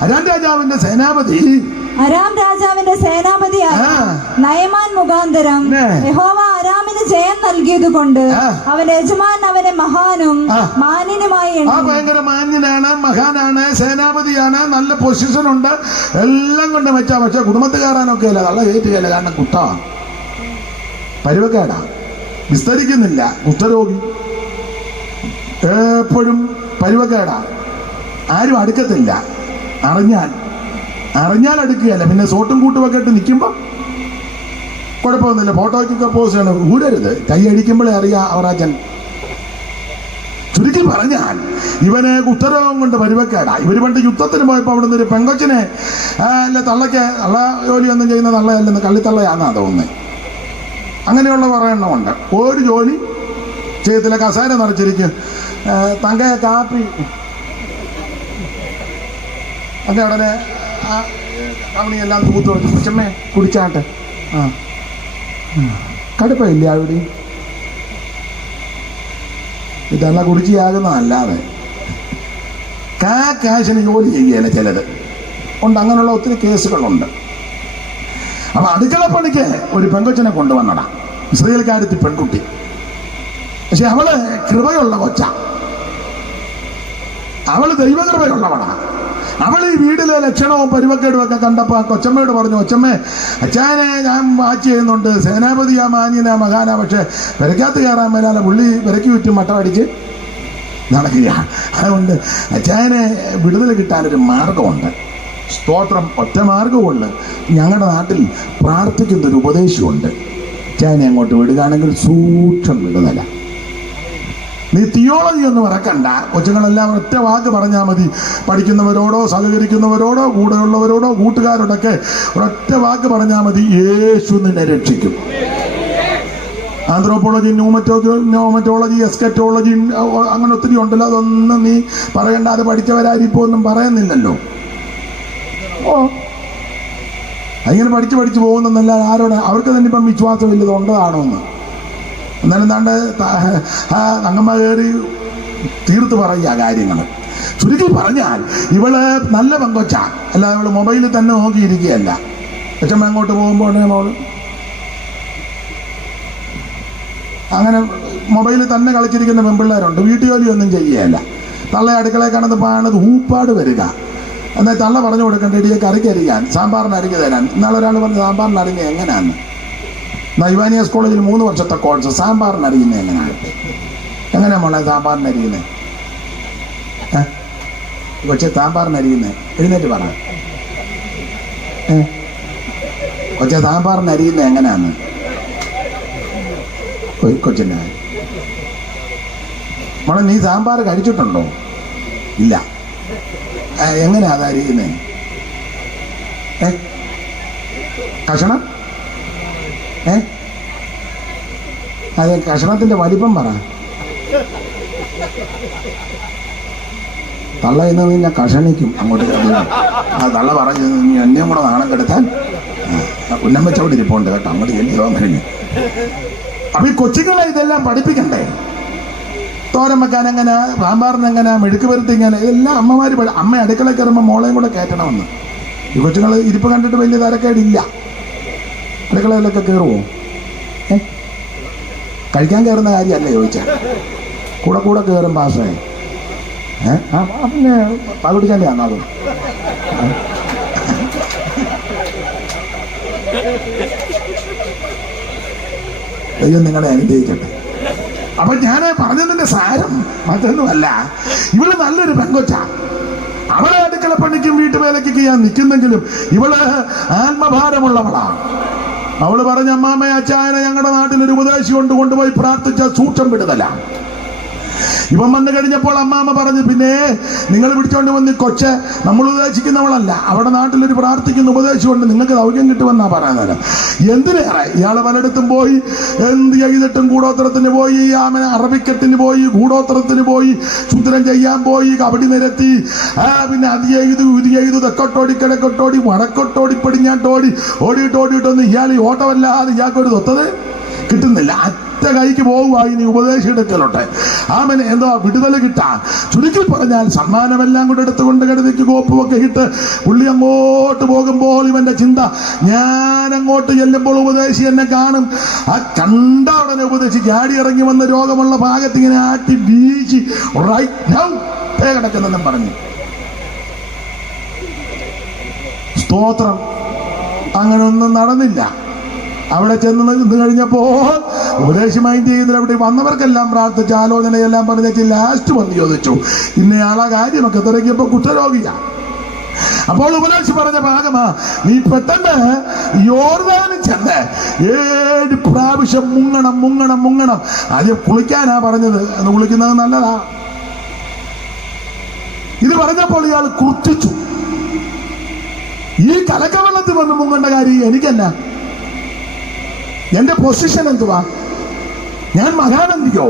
അരാം രാജാവിന്റെ സേനാപതി അരാം രാജാവിന്റെ സേനാപതിയായ നയമാൻ മുഖാന്തരം യഹോവ അരാമിന് ജയം നൽകിയത് കൊണ്ട് അവന്റെ യജമാൻ അവനെ മഹാനും മാന്യനുമായി ഭയങ്കര മാന്യനാണ്, മഹാനാണ്, സേനാപതിയാണ്, നല്ല പൊസിഷൻ ഉണ്ട്, എല്ലാം കൊണ്ട് വെച്ചാ. പക്ഷെ കുടുംബത്ത് കയറാനൊക്കെ അല്ല, തള്ള കയറ്റുകയല്ല. കാരണം കുട്ടാ, പരുവക്കേടാ, വിസ്തരിക്കുന്നില്ല. കുഷ്ഠരോഗി, എപ്പോഴും പരുവക്കേടാ, ആരും അടുക്കത്തില്ല. അറിഞ്ഞാൽ അടുക്കുകയല്ല. പിന്നെ സോട്ടും കൂട്ടുമൊക്കെ ഇട്ട് നിൽക്കുമ്പോൾ കുഴപ്പമൊന്നുമില്ല, ഫോട്ടോയ്ക്കൊക്കെ പോസ്റ്റ് ചെയ്യണം. ഊരരുത്, കൈ അടിക്കുമ്പോഴേ അറിയാം അവറാച്ചൻ. ചുരുക്കി പറഞ്ഞാൽ ഇവന് കുഷ്ഠരോഗം കൊണ്ട് പരുവക്കേടാ. ഇവര് പണ്ട് യുദ്ധത്തിന് പോയപ്പോൾ അവിടെ നിന്ന് ഒരു പെങ്കൊച്ചിനെ അല്ല, തള്ളയ്ക്ക് തള്ള ജോലിയൊന്നും ചെയ്യുന്ന തള്ളയല്ലെന്ന്, കള്ളിത്തള്ളയാന്നാ തോന്നുന്നത്. അങ്ങനെയുള്ള കുറേ എണ്ണമുണ്ട്. ഒരു ജോലി ചെയ്യത്തില്ല, കസേര നിറച്ചിരിക്കും. തങ്കയെ കാപ്പി ഒക്കെ ഉടനെ കവണിയെല്ലാം തൂത്ത് കൊടുത്തു. കൊച്ചമ്മേ കുടിച്ചാട്ടെ. കടുപ്പമില്ല അവിടെ. ഇതെല്ലാം കുടിച്ചാകുന്നതല്ലാതെ കാശിന് ജോലി ചെയ്യുകയല്ല ചിലത് ഉണ്ട്. അങ്ങനെയുള്ള ഒത്തിരി കേസുകളുണ്ട്. അപ്പൊ അടുക്കള പണിക്ക് ഒരു പെങ്കൊച്ചിനെ കൊണ്ടുവന്നടാ, ഇസ്രായേൽക്കാരത്തി പെൺകുട്ടി. പക്ഷെ അവള് കൃപയുള്ള കൊച്ച, അവള് ദൈവകൃപയുള്ളവളാ. അവൾ ഈ വീട്ടിലെ ലക്ഷണവും പരുവക്കേടും ഒക്കെ കണ്ടപ്പോ ആ കൊച്ചമ്മയോട് പറഞ്ഞു, കൊച്ചമ്മേ, അച്ഛനെ ഞാൻ വാച്ച് ചെയ്യുന്നുണ്ട്, സേനാപതിയാ, മാന്യനാ, മഹാനാ, പക്ഷെ പെരക്കകത്ത് കയറാൻ മേലാല, പുള്ളി പെരക്ക് ചുറ്റും മട്ടമടിച്ച് നടക്കുക. അതുകൊണ്ട് അച്ഛനെ വിടുതൽ കിട്ടാനൊരു മാർഗമുണ്ട്. സ്തോത്രം. ഒറ്റ മാർഗമുണ്ട്. ഞങ്ങളുടെ നാട്ടിൽ പ്രാർത്ഥിക്കുന്നൊരു ഉപദേശമുണ്ട്. അച്ഛനെ അങ്ങോട്ട് വിടുകയാണെങ്കിൽ സൂക്ഷം വിടുതല. നീ തിയോളജി ഒന്നും ഇറക്കണ്ട. കൊച്ചുങ്ങളെല്ലാം ഒറ്റ വാക്ക് പറഞ്ഞാൽ മതി. പഠിക്കുന്നവരോടോ സഹകരിക്കുന്നവരോടോ കൂടെയുള്ളവരോടോ കൂട്ടുകാരോടൊക്കെ ഒരൊറ്റ വാക്ക് പറഞ്ഞാൽ മതി, യേശു നിന്നെ രക്ഷിക്കും. ആന്ത്രോപോളജി, ന്യൂമറ്റോളജി, എസ്കറ്റോളജി, അങ്ങനെ ഒത്തിരി ഉണ്ടല്ലോ. അതൊന്നും നീ പറയണ്ട. അത് പഠിച്ചവരാരിപ്പോ ഒന്നും പറയുന്നില്ലല്ലോ. അങ്ങനെ പഠിച്ചു പോകുന്നല്ല. ആരോടെ അവർക്ക് തന്നെ ഇപ്പം വിശ്വാസമില്ലത് ഉണ്ടതാണോ എന്ന്. എന്നാലും താണ്ട് അങ്ങമ്മ കയറി തീർത്ത് പറയുക കാര്യങ്ങൾ. ചുരുക്കി പറഞ്ഞാൽ ഇവള് നല്ല പെങ്കൊച്ച, അല്ലാതെ ഇവള് മൊബൈലിൽ തന്നെ നോക്കിയിരിക്കുകയല്ല. അച്ഛമ്മ അങ്ങോട്ട് പോകുമ്പോൾ മോള് അങ്ങനെ മൊബൈലിൽ തന്നെ കളിച്ചിരിക്കുന്ന പെൺപിള്ളേരുണ്ട്. വീട്ടു ജോലിയൊന്നും ചെയ്യുകയല്ല. തള്ള അടുക്കളയിൽ കാണുന്നത് പാണത് ഊപ്പാട് വരിക. എന്നാൽ തള്ള പറഞ്ഞു കൊടുക്കേണ്ട, ഇടിയെ കറിക്ക് അരിയാൻ, സാമ്പാറിന് അരിഞ്ഞ് തരാൻ. ഇന്നാളെ ഒരാൾ പറഞ്ഞു സാമ്പാറിന് അരിഞ്ഞ് എങ്ങനെയാന്ന്. ഇവാനിയസ് കോളേജിൽ 3 വർഷത്തെ കോഴ്സ്. സാമ്പാറിന് അരിയുന്നത് എങ്ങനെയാ മോളെ സാമ്പാറിന് അരിയുന്നത്? കൊച്ചെ സാമ്പാറിന് അരിയുന്നത് എഴുന്നേറ്റ് പറ. കൊച്ചെ സാമ്പാറിന് അരിയുന്നത് എങ്ങനെയാന്ന് കൊച്ചിൻ്റെ മോളെ, നീ സാമ്പാർ കഴിച്ചിട്ടുണ്ടോ? ഇല്ല. എങ്ങനെയാ അത് അരിയുന്നത്? കഷണം? അത് കഷണത്തിന്റെ വലിപ്പം പറ. തള്ള എന്ന് ഞാൻ കഷണിക്കും അങ്ങോട്ട്. ആ തള്ള പറഞ്ഞു, നീ എന്നെയും കൂടെ നാണം കെടുത്താൻ ഉന്നം വെച്ചവിടെ ഇരിപ്പുണ്ട് കേട്ടോ, അങ്ങോട്ട് ചെല്ലോ കഴിഞ്ഞു. അപ്പൊ ഈ കൊച്ചുങ്ങളെ ഇതെല്ലാം പഠിപ്പിക്കണ്ടേ? തോരൻ വെക്കാൻ എങ്ങനെ, സാമ്പാറിന് എങ്ങനെ, മെഴുക്ക് പരുത്തി ഇങ്ങനെ, ഇതെല്ലാം അമ്മമാര് അമ്മ അടുക്കളയിൽ കയറുമ്പോൾ മോളെയും കൂടെ കയറ്റണമെന്ന്. ഈ കൊച്ചുങ്ങൾ ഇരിപ്പ് കണ്ടിട്ട് വലിയ തരക്കേടില്ല. അടുക്കളയിലൊക്കെ കയറുമോ? കഴിക്കാൻ കയറുന്ന കാര്യമല്ല ചോദിച്ചാൽ. കൂടെ കയറും പാഷേ. പിന്നെ പാകുടിച്ചാലേ അത് ദൈവം നിങ്ങളെ അനുഗ്രഹിക്കട്ടെ. അപ്പൊ ഞാൻ പറഞ്ഞതിന്റെ സാരം മറ്റൊന്നുമല്ല, ഇവള് നല്ലൊരു പെങ്കൊച്ച. അവളെ അടുക്കള പണിക്കും വീട്ടുവേലയ്ക്ക് ചെയ്യാൻ നിൽക്കുന്നെങ്കിലും ഇവള് ആത്മഭാരമുള്ളവളാണ്. അവള് പറഞ്ഞ അമ്മാമ്മയെ അച്ചായനെ ഞങ്ങളുടെ നാട്ടിലൊരു ഉപദേശി കൊണ്ടുപോയി പ്രാർത്ഥിച്ച സൂക്ഷം വിടുതല. ഇവൻ വന്നു കഴിഞ്ഞപ്പോൾ അമ്മാമ്മ പറഞ്ഞു, പിന്നെ നിങ്ങൾ പിടിച്ചോണ്ട് വന്ന് കൊച്ച് നമ്മൾ ഉപദേശിക്കുന്നവളല്ല, അവിടെ നാട്ടിലൊരു പ്രാർത്ഥിക്കുന്ന ഉപദേശമുണ്ട്, നിങ്ങൾക്ക് സൗഖ്യം കിട്ടുമെന്നാ പറയുന്നത്. എന്തിനേറെ ഇയാള് പലയിടത്തും പോയി, എന്ത് ചെയ്തിട്ടും കൂടോത്രത്തിന് പോയി, അറബിക്കെട്ടിന് പോയി, കൂടോത്രത്തിന് പോയി, ശുദ്രം ചെയ്യാൻ പോയി, കബഡി നിരത്തി, പിന്നെ അത് ചെയ്തു ഇത് ചെയ്തു, തെക്കോട്ടോടി കിഴക്കോട്ടോടി വടക്കോട്ടോടി പടിഞ്ഞാട്ടോടി ഓടിയിട്ടൊന്നും ഇയാൾ ഈ ഓട്ടമല്ലാതെ ഇയാൾക്കൊരു തൊത്തത് കിട്ടുന്നില്ല. കൈക്ക് പോകുക ഇനി ഉപദേശം എടുക്കലോട്ടെ. ആമന് എന്തോ വിടുതല കിട്ടാൻ, ചുരുക്കി പറഞ്ഞാൽ സമ്മാനമെല്ലാം കൂടെ എടുത്തുകൊണ്ട് കരുതിക്ക് കോപ്പുമൊക്കെ ഇട്ട് പുള്ളി അങ്ങോട്ട് പോകുമ്പോൾ ഇവന്റെ ചിന്ത, ഞാൻ അങ്ങോട്ട് ചെല്ലുമ്പോൾ ഉപദേശി എന്നെ കാണും, ആ കണ്ട ഉടനെ ഉപദേശിക്ക് ആടി ഇറങ്ങി വന്ന രോഗമുള്ള ഭാഗത്ത് ഇങ്ങനെ ആട്ടി വീശി റൈറ്റ് നൗ കിടക്കുന്നെന്നും പറഞ്ഞു. സ്തോത്രം. അങ്ങനെ ഒന്നും നടന്നില്ല. അവിടെ ചെന്ന് നിന്ന് കഴിഞ്ഞപ്പോൾ ഉപദേശി മൈൻഡ് ചെയ്ത് അവിടെ വന്നവർക്കെല്ലാം പ്രാർത്ഥിച്ച് ആലോചനയെല്ലാം പറഞ്ഞേച്ച് ലാസ്റ്റ് വന്ന് ചോദിച്ചു, ഇന്നയാളാ കാര്യമൊക്കെ തിരക്കിയപ്പോ കുഷ്ഠരോഗിയാ. അപ്പോൾ ഉപദേശി പറഞ്ഞ ഭാഗമാ, നീ പെട്ടെന്ന് യോർദാനിൽ ചെന്ന് 7 പ്രാവശ്യം മുങ്ങണം. ആദ്യം കുളിക്കാനാ പറഞ്ഞത്, എന്ന് കുളിക്കുന്നത് നല്ലതാ. ഇത് പറഞ്ഞപ്പോൾ ഇയാൾ കുർത്തിച്ചു. ഈ കലക്കവെള്ളത്തിൽ വന്ന് മുങ്ങേണ്ട കാര്യം എനിക്കെന്നാ? എന്റെ പൊസിഷൻ എന്തുവാ? ഞാൻ മഹാനന്ദിയോ?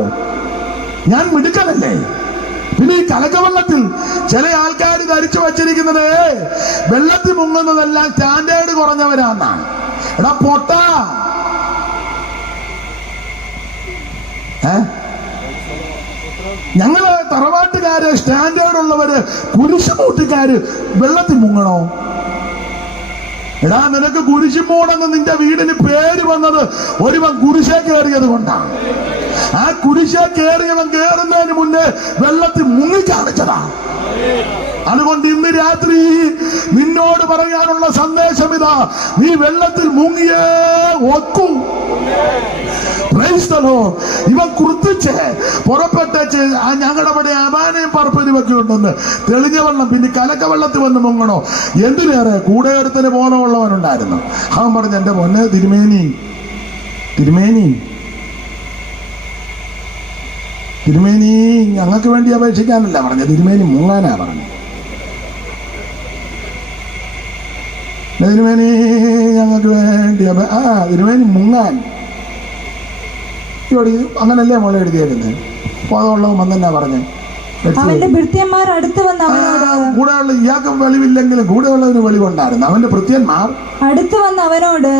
ഞാൻ മിടുക്കനല്ലേ? പിന്നെ ഈ കലക്കവെള്ളത്തിൽ ചില ആൾക്കാർ ധരിച്ചു വച്ചിരിക്കുന്നത് വെള്ളത്തിൽ മുങ്ങുന്നതെല്ലാം സ്റ്റാൻഡേർഡ് കുറഞ്ഞവരാന്നാണ്. എടാ പൊട്ട, ഞങ്ങള് തറവാട്ടുകാര് സ്റ്റാൻഡേർഡ് ഉള്ളവര് കുരിശുമൂട്ടിക്കാര് വെള്ളത്തിൽ മുങ്ങണോ? എടാ, നിനക്ക് കുരിശുമൂടെന്ന് നിന്റെ വീടിന് പേര് വന്നത് ഒരുവൻ കുരിശേ കയറിയത് കൊണ്ടാണ്. ആ കുരിശേ കയറിയവൻ കയറുന്നതിന് മുന്നേ വെള്ളത്തിൽ മുങ്ങിക്കാണിച്ചതാ. അതുകൊണ്ട് ഇന്ന് രാത്രി നിന്നോട് പറയാനുള്ള സന്ദേശം ഇതാ, നീ വെള്ളത്തിൽ മുങ്ങിയേ ഒക്കൂ. ഇവൻ കുർത്തിച്ച് പുറപ്പെട്ടേച്ച് ഞങ്ങളുടെ അവിടെ അമാനയും പറപ്പനുമൊക്കെ ഉണ്ടെന്ന് തെളിഞ്ഞ വെള്ളം, പിന്നെ കലക്ക വെള്ളത്തിൽ വന്ന് മുങ്ങണോ? എന്തിനേറെ കൂടെ എടുത്തിന് ബോധമുള്ളവനുണ്ടായിരുന്നു. അവൻ പറഞ്ഞു, എന്റെ പൊന്നെ തിരുമേനി ഞങ്ങൾക്ക് വേണ്ടി അപേക്ഷിക്കാനല്ല പറഞ്ഞ, തിരുമേനി മുങ്ങാനാ പറഞ്ഞു. തിരുമേനി ഞങ്ങൾക്ക് വേണ്ടി തിരുമേനി മുങ്ങാൻ. അങ്ങനല്ലേ മോളെ എഴുതിയേക്കുന്നത്? ബോധമുള്ളവൻ വന്നെന്നാ പറഞ്ഞേ. അവന്റെ ഭൃത്യന്മാർ അടുത്ത് വന്ന് അവനോട്, കൂടെയുള്ള ഇയാൾക്ക് വെളിവില്ലെങ്കിലും കൂടെയുള്ളവന് വെളിവുണ്ടായിരുന്നു. അവന്റെ ഭൃത്യന്മാർ അടുത്ത് വന്ന് അവനോട്,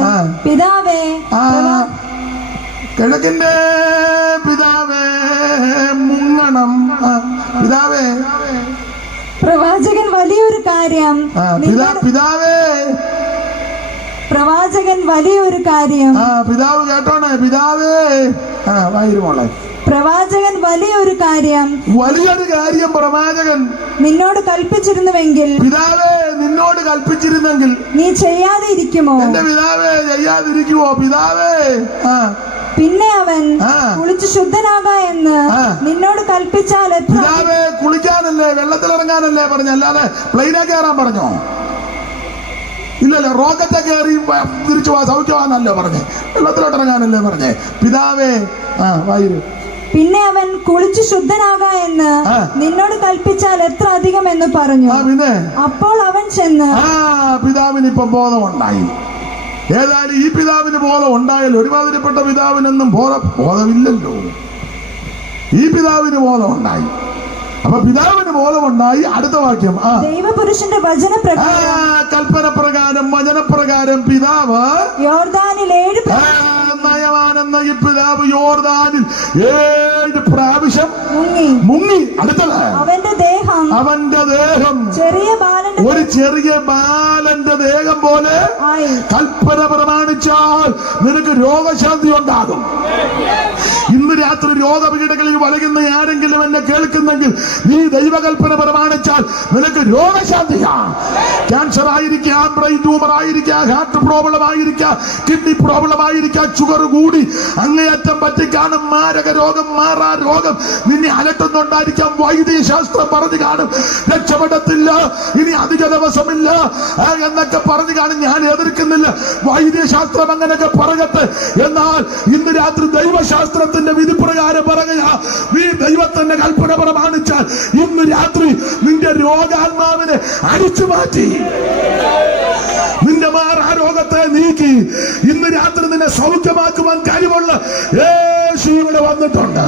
പിതാവേ, കിഴക്കിന്റെ പിതാവേ മുങ്ങണം. പിതാവേ, പ്രവാചകൻ വലിയൊരു കാര്യം പിതാവ് കേട്ടോണേ. പിതാവേ, വായിരുമോളെ, പ്രവാചകൻ വലിയൊരു കാര്യം പ്രവാചകൻ നിന്നോട് കൽപ്പിച്ചിരുന്നുവെങ്കിൽ, പിതാവേ നിന്നോട് കൽപ്പിച്ചിരുന്നെങ്കിൽ നീ ചെയ്യാതെ ഇരിക്കുമോ? എന്റെ പിതാവേ ചെയ്യാതിരിക്കുമോ? പിതാവേ, പിന്നെ അവൻ കുളിച്ച് ശുദ്ധനാകാ എന്ന് നിന്നോട് കൽപ്പിച്ചാൽ, പിതാവേ കുളിക്കാനല്ലേ വെള്ളത്തിലിറങ്ങാനല്ലേ പറഞ്ഞു, അല്ലാതെ പ്ലെയിനെ കയറാൻ പറഞ്ഞോ? ഇല്ലല്ലോ, റോക്കറ്റ് കയറി തിരിച്ചു സൗഖ്യമാനല്ലോ പറഞ്ഞേ, വെള്ളത്തിലോട്ടിറങ്ങാനല്ലേ പറഞ്ഞേ. പിതാവേ, വായു. പിന്നെ അവൻ കുളിച്ച് ശുദ്ധനാകാ എന്ന് നിന്നോട് കൽപ്പിച്ചാൽ എത്ര അധികം എന്ന് പറഞ്ഞു. പിന്നെ അപ്പോൾ അവൻ ചെന്ന്, പിതാവിന് ഇപ്പം ബോധമുണ്ടായി. ഏതായാലും ഈ പിതാവിന് ബോധം ഉണ്ടായാലും ഒരുമാതിരിപ്പെട്ട പിതാവിനൊന്നും ബോധമില്ലല്ലോ. ഈ പിതാവിന് ബോധമുണ്ടായി. അപ്പൊ പിതാവിന് ബോധമുണ്ടായി. അടുത്ത വാക്യം, ദൈവപുരുഷന്റെ കൽപ്പന പ്രകാരം വചനപ്രകാരം പിതാവ് യോർദാനിൽ 7 നയമാനെന്ന ഈ പിതാവ് യോർദാനിൽ 7 പ്രാവശ്യം മുങ്ങി. അടുത്തത്, അവന്റെ ദേഹം ചെറിയ ഒരു ചെറിയ ബാലന്റെ ദേഹം പോലെ ആയി. കൽപ്പന പ്രമാണിച്ചാൽ നിനക്ക് രോഗശാന്തി ഉണ്ടാകും. ഇന്ന് രാത്രി രോഗപീഠകളിൽ വലകുന്ന ആരെങ്കിലും എന്നെ കേൾക്കുന്നെങ്കിൽ നീ ദൈവകൽപ്പന പ്രമാണിച്ചാൽ നിനക്ക് രോഗശാന്തിയാ. ക്യാൻസർ ആയിരിക്കാം, ബ്രെയിൻ ട്യൂമർ ആയിരിക്കാം, ഹാർട്ട് പ്രോബ്ലം ആയിരിക്കാം, കിഡ്നി പ്രോബ്ലം ആയിരിക്കാം, ഷുഗർ കൂടി അങ്ങേയറ്റം പറ്റിക്കാണും, മാരക രോഗം, മാറാ രോഗം നിന്നെ അലട്ടുന്നുണ്ടായിരിക്കാം. വൈദ്യശാസ്ത്രം പറഞ്ഞു കാണും രക്ഷപ്പെടത്തില്ല, ഇനി അധിക ദിവസമില്ല എന്നൊക്കെ പറഞ്ഞു കാണും. ഞാൻ എതിർക്കുന്നില്ല, വൈദ്യശാസ്ത്രം അങ്ങനെയൊക്കെ പറയട്ടെ. എന്നാൽ ഇന്ന് രാത്രി ദൈവശാസ്ത്രത്തിന്റെ വിധിപ്രകാരം പറയുക, നീ ദൈവത്തിന്റെ കൽപ്പന പ്രമാണിച്ചാൽ ഇന്ന് രാത്രി നിന്റെ രോഗാത്മാവിനെ അടിച്ചു മാറ്റി, നിന്റെ മാറാ രോഗത്തെ നീക്കി ഇന്ന് രാത്രി നിന്നെ സൗഖ്യമാക്കുവാൻ കഴിവുള്ള യേശു ഇവിടെ വന്നിട്ടുണ്ട്.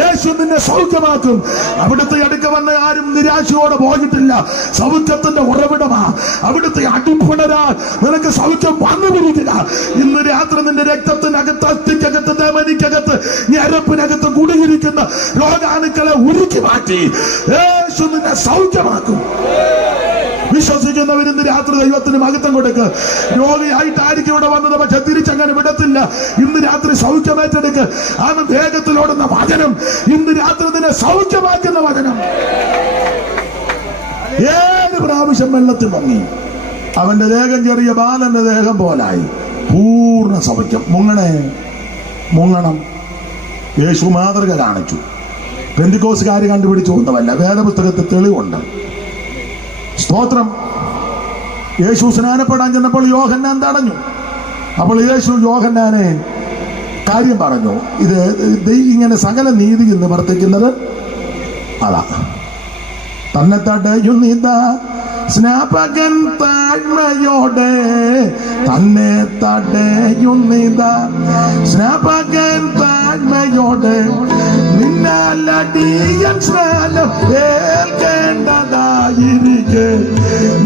യേശു നിന്നെ സൗഖ്യമാക്കും. അവിടുത്തെ അടുക്ക വന്ന ആരും നിരാശയോടെ പോയിട്ടില്ല. സൗഖ്യത്തിന്റെ ഉറവിടമാ അവിടുത്തെ അടിപ്പുണരാൻ നിനക്ക് സൗഖ്യം വന്നുപിടിക്കുക. ഇന്ന് രാത്രി നിന്റെ രക്തത്തിനകത്ത്, അസ്ഥിക്കകത്ത്, ധമനിക്കകത്ത്, ഞരപ്പിനകത്ത് കുടുങ്ങിയിരിക്കുന്ന രോഗാണുക്കളെ ഉരുക്കി മാറ്റി യേശു നിന്നെ സൗഖ്യമാക്കും. വിശ്വസിക്കുന്നവർ ഇന്ന് രാത്രി ദൈവത്തിന് മഹത്വം കൊടുക്ക്. രോഗിയായിട്ടായിരിക്കും ഇവിടെ വന്നത്, പക്ഷെ തിരിച്ചങ്ങനെ വിടത്തില്ല. ഇന്ന് രാത്രി സൗഖ്യമേറ്റെടുക്ക്. അവൻ വേഗത്തിലോടുന്ന വചനം ഇന്ന് രാത്രി നിന്നെ സൗഖ്യമാക്കുന്ന വചനം. 7 പ്രാവശ്യം വെള്ളത്തിൽ മുങ്ങി അവന്റെ ദേഹം ചെറിയ ബാലന്റെ ദേഹം പോലായി. പൂർണ്ണ സൗഖ്യം. മുങ്ങണം. യേശു മാതൃക കാണിച്ചു. പെന്തിക്കോസുകാർ കണ്ടുപിടിച്ചു ഒന്നുമല്ല, വേദപുസ്തകത്തിൽ തെളിവുണ്ട്. സ്തോത്രം. യേശു സ്നാനപ്പെടാൻ ചെന്നപ്പോൾ യോഹന്നാൻ തടഞ്ഞു. അപ്പോൾ യേശു യോഹന്നാനെ കാര്യം പറഞ്ഞു. ഇത് ഇങ്ങനെ സകല നീതി എന്ന് വർത്തിക്കുന്നത് അതാ. തന്നെ തടയുന്നിത സ്നാപകൻ താഴ്മയോടെ, തന്നെ തടയുന്നിത സ്നാപകൻ താഴ്മയോടെ, നിന്നാലടിയൻ സ്നാനം ഏൽക്കേണ്ടതായിരിക്കെ,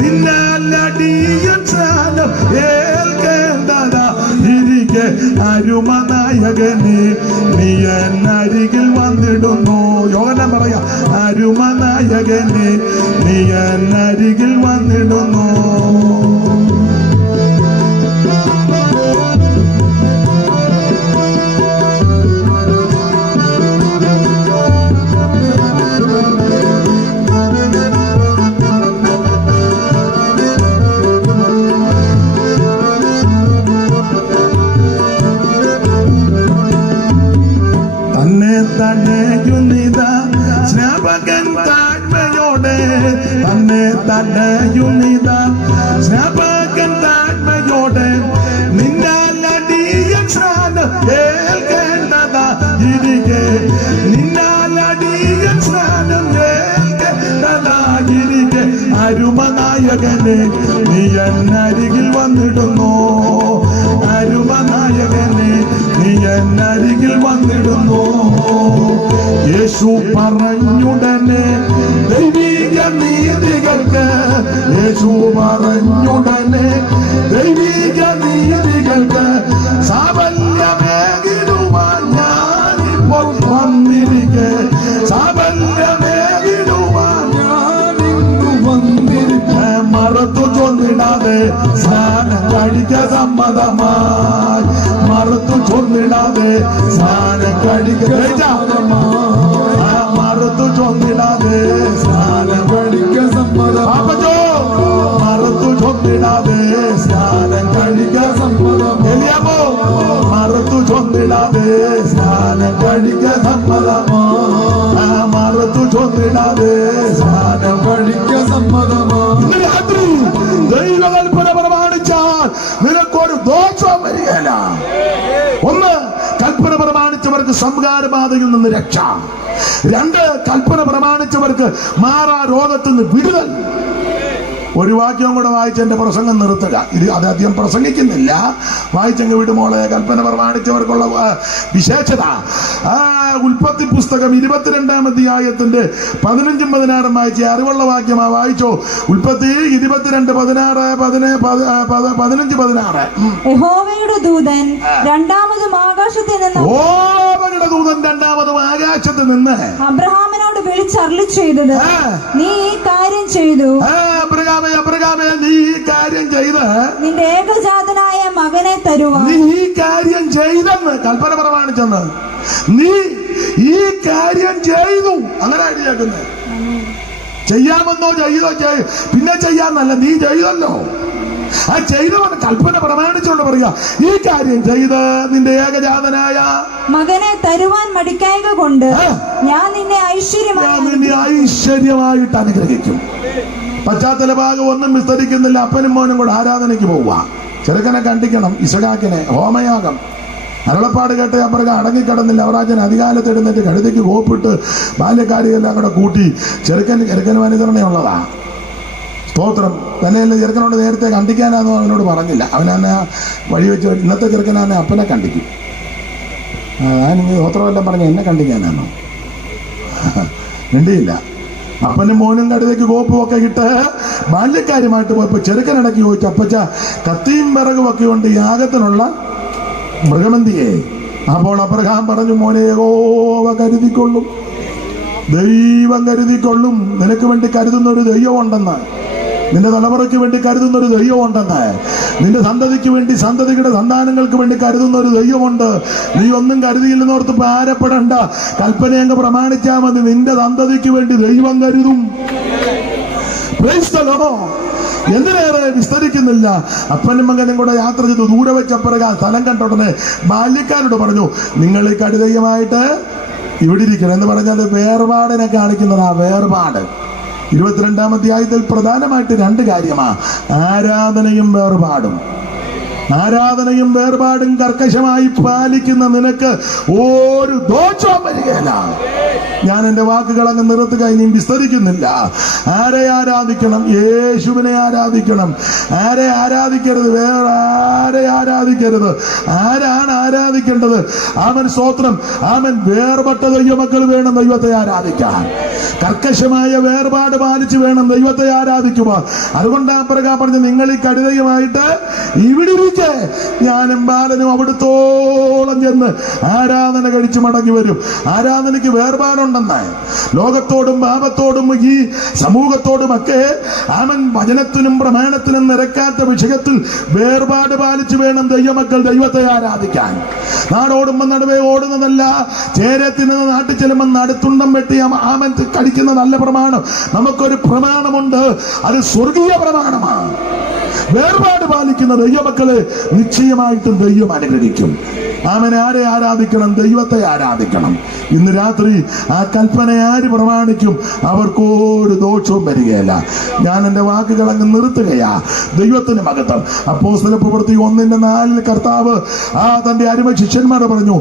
നിന്നാലടിയൻ സ്നാനം ഏൽക്കേണ്ടതായിരിക്കെ, അരുമനായകനെ നീ എന്നരികിൽ വന്നിടുന്നു. യോഹന്നാൻ പറയാ, അരുമനായകനെ നീ എന്നരികിൽ വന്നിടുന്നു. തടയുന്നിത സ്നാപകൻ താഴ്മയോടെ, തന്നെ തടയുന്നിത സ്നാപകൻ താഴ്മയോടെ, നിന്നാലടിയൻ സ്നാനം ഏൽക്കേണ്ടതായിരിക്കെ, നിന്നാലടിയൻ സ്നാനം ഏൽക്കേണ്ടതായിരിക്കെ, അരുമനായകനെ നീ എന്നരികിൽ വന്നിടുന്നു. അരുമനായകനെ നീ എന്നരികിൽ വന്നിടുന്നു. യേശു പറഞ്ഞുടനെ ദൈവിക നീതികൾക്ക്, യേശു പറഞ്ഞുടനെ ദൈവിക നീതികൾക്ക് സാഫല്യമേകിടുവാൻ ഞാനിപ്പോൾ വന്നിരിക്കെ, സാഫല്യമേകിടുവാൻ ഞാനിന്നു വന്നിരിക്കെ. മറത്തു ചൊന്നിടാതെ സ്നാനം കഴിക്ക സമ്മതമായി, മറത്തു ചൊന്നിടാതെ സ്നാനം കഴിക്ക, മറത്തു ചൊന്നിടാതെ സ്നാനം കഴിക്ക സമ്മതം. മറത്തു ചൊന്നിടാതെ സ്നാനം കഴിക്ക സമ്മതം. എലിയാമോ മറത്തു ചൊന്നിടാതെ സ്നാനം കഴിക്ക സമ്മതമോ, മറത്തു ചൊന്നിടാതെ സ്നാനം കഴിക്ക സമ്മതമോ. ഇന്ന് രാത്രി ദൈവകൽപ്പന പ്രമാണിച്ചാൽ നിനക്കൊരു ദോഷം വരികയില്ല. ഒന്ന്, കൽപ്പന പ്രമാണിച്ചവർക്ക് സംഹാരബാധയിൽ നിന്ന് രക്ഷ. 2, കൽപ്പന പ്രമാണിച്ചവർക്ക് മാറാ രോഗത്തിൽ നിന്ന് വിടുതൽ. ഒരു വാക്യം കൂടെ വായിച്ച് എന്റെ പ്രസംഗം നിർത്തുക. അത് അധികം പ്രസംഗിക്കുന്നില്ല, വായിച്ചങ്ങ് വിടുമോളെ. കൽപ്പന പ്രമാണിച്ചവർക്കുള്ള വിശേഷത ഉൽപ്പത്തി പുസ്തകം 22-ാം അധ്യായത്തിന്റെ 15-ഉം 16-ഉം വായിച്ച അറിവുള്ള വാക്യമാ. വായിച്ചോ. ഉൽപ്പത്തി 22:15-16. യഹോവയുടെ ദൂതൻ രണ്ടാമതും ആകാശത്തിൽ നിന്ന് അബ്രഹാമിനോട് വിളിച്ചരുളി ചെയ്തത്, നീ ഈ കാര്യം ചെയ്തു. അബ്രഹാമേ നിന്റെ ഏകജാതനായ മകനെ തരുവാൻ നീ ഈ കാര്യം ചെയ്തെന്ന് കൽപ്പന പ്രമാണിച്ചെന്ന്, നീ ഈ കാര്യം ചെയ്തു. അങ്ങനെ അടിയാക്കുന്നത് ചെയ്യാമെന്നോ ചെയ്തോ പിന്നെ ചെയ്യാന്നല്ല, നീ ചെയ്തല്ലോ. ആ ചെയ്തവന് കൽപ്പന പ്രമാണിച്ചുകൊണ്ട് പറയുക, ഈ കാര്യം ചെയ്ത് നിന്റെ ഏകജാതനായ മകനെ തരുവാൻ മടിക്കായക കൊണ്ട് ഞാൻ നിന്നെ ഐശ്വര്യമായിട്ട് അനുഗ്രഹിക്കും. പശ്ചാത്തല ഭാഗം ഒന്നും വിസ്തരിക്കുന്നില്ല. അപ്പനും മോനും കൂടെ ആരാധനയ്ക്ക് പോവുക. ചെറുക്കനെ കണ്ടിക്കണം, ഇസഹാക്കിനെ ഹോമയാഗം. അരുളപ്പാട് കേട്ട് അപ്പുറം അടങ്ങിക്കിടന്നില്ല. അവറാജൻ അധികാലത്ത് എഴുന്നേറ്റ് കഴുതയ്ക്ക് കോപ്പിട്ട് ബാല്യക്കാരിയെല്ലാം കൂടെ കൂട്ടി ചെറുക്കന് അനുസരണയുള്ളതാ. സ്തോത്രം. തന്നെയല്ല, ചെറുക്കനോട് നേരത്തെ കണ്ടിക്കാനാന്നോ അവനോട് പറഞ്ഞില്ല. അവനെ വഴി വെച്ച് ഇന്നത്തെ ചെറുക്കനാണ് അപ്പനെ കണ്ടിക്കും. ഞാനിങ്ങനെ സ്തോത്രമെല്ലാം പറഞ്ഞ് എന്നെ കണ്ടിക്കാനാണോ? മിണ്ടിയില്ല. അപ്പനും മോനും കടുതയ്ക്ക് കോപ്പും ഒക്കെ ഇട്ട് ബാല്യക്കാരുമായിട്ട് പോയപ്പോ ചെറുക്കനിടയ്ക്ക് ചോദിച്ചു, അപ്പച്ച കത്തിയും വിറകും ഒക്കെ കൊണ്ട് യാഗത്തിനുള്ള മൃഗമന്തിയെ. അപ്പോൾ അബ്രഹാം പറഞ്ഞു, മോനെ യഹോവ കരുതിക്കൊള്ളും, ദൈവം കരുതിക്കൊള്ളും. നിനക്ക് വേണ്ടി കരുതുന്ന ഒരു ദൈവം ഉണ്ടെന്ന്, നിന്റെ തലമുറയ്ക്ക് വേണ്ടി കരുതുന്ന ഒരു ദൈവമുണ്ടെന്ന്, നിന്റെ സന്തതിക്ക് വേണ്ടി സന്തതിയുടെ സന്താനങ്ങൾക്ക് വേണ്ടി കരുതുന്ന ഒരു ദൈവമുണ്ട്. നീ ഒന്നും കരുതിയില്ലെന്നോർത്ത് ഭാരപ്പെടണ്ട. കൽപ്പനയങ്ങ് പ്രമാണിച്ചാൽ മതി, നിന്റെ സന്തതിക്ക് വേണ്ടി ദൈവം കരുതും. എന്തിനേറെ വിസ്തരിക്കുന്നില്ല. അപ്പനും മകനും കൂടെ യാത്ര ചെയ്ത് ദൂരെ വെച്ചപ്പുറക സ്ഥലം കണ്ടോടനെ ബാല്യക്കാരോട് പറഞ്ഞു, നിങ്ങൾ ഈ കടുതയുമായിട്ട് ഇവിടെ ഇരിക്കണം എന്ന് പറഞ്ഞാൽ വേർപാടിനെ കാണിക്കുന്നതാ. വേർപാട് 22-ാം അധ്യായത്തിൽ പ്രധാനമായിട്ട് 2 കാര്യമാ: ആരാധനയും വേർപാടും. ആരാധനയും വേർപാടും കർക്കശമായി പാലിക്കുന്ന നിനക്ക് ഒരു ദോഷവും വരികയില്ല. ഞാൻ എന്റെ വാക്കുകൾ അങ്ങ് നിർത്തുക, ഇനിയും വിസ്തരിക്കുന്നില്ല. ആരെ ആരാധിക്കണം? യേശുവിനെ ആരാധിക്കണം. ആരെ ആരാധിക്കരുത്? വേറെ ആരെ ആരാധിക്കരുത്. ആരാണ് ആരാധിക്കേണ്ടത്? ആമൻ സ്തോത്രം. ആമൻ വേർപെട്ട ദൈവമക്കൾ വേണം ദൈവത്തെ ആരാധിക്കാൻ. കർക്കശമായ വേർപാട് പാലിച്ച് വേണം ദൈവത്തെ ആരാധിക്കുവാൻ. അതുകൊണ്ടാ പറഞ്ഞു, നിങ്ങൾ ഈ കടുതയുമായിട്ട് ഇവിടെ ഞാനും ബാലനും അവിടുത്തോളം ചെന്ന് ആരാധന കഴിച്ച് മടങ്ങി വരും. ആരാധനയ്ക്ക് വേർപാടുണ്ടെന്ന്. ലോകത്തോടും പാപത്തോടും ഈ സമൂഹത്തോടും ഒക്കെ ആമൻ വചനത്തിനും പ്രമാണത്തിനും നിരക്കാത്ത വിഷയത്തിൽ വേർപാട് പാലിച്ച് വേണം ദൈവമക്കൾ ദൈവത്തെ ആരാധിക്കാൻ. നാടോടുമ്പോ നടുവേ ഓടുന്നതല്ല, ചേരത്തിന് നാട്ടിൽ ചെല്ലുമ്പോൾ നടുത്തുണ്ടം വെട്ടി ആമൻ കടിക്കുന്ന നല്ല പ്രമാണം. നമുക്കൊരു പ്രമാണമുണ്ട്, അത് സ്വർഗീയ പ്രമാണമാണ്. വേർപാട് പാലിക്കുന്ന ദൈവമക്കളെ നിശ്ചയമായിട്ടും ദൈവം അനുഗ്രഹിക്കും. ആമനെ ആരെ ആരാധിക്കണം? ദൈവത്തെ ആരാധിക്കണം. ഇന്ന് രാത്രി ആ കൽപ്പന ആര് പ്രമാണിക്കും? അവർക്കൊരു ദോഷവും വരികയില്ല. ഞാൻ എന്റെ വാക്കുകൾ അങ്ങ് നിർത്തുകയാ. ദൈവത്തിന് മഹത്വം. അപ്പോസ്തല പ്രവൃത്തി 1:4 കർത്താവ് തന്റെ അരുമ ശിഷ്യന്മാരെ പറഞ്ഞു,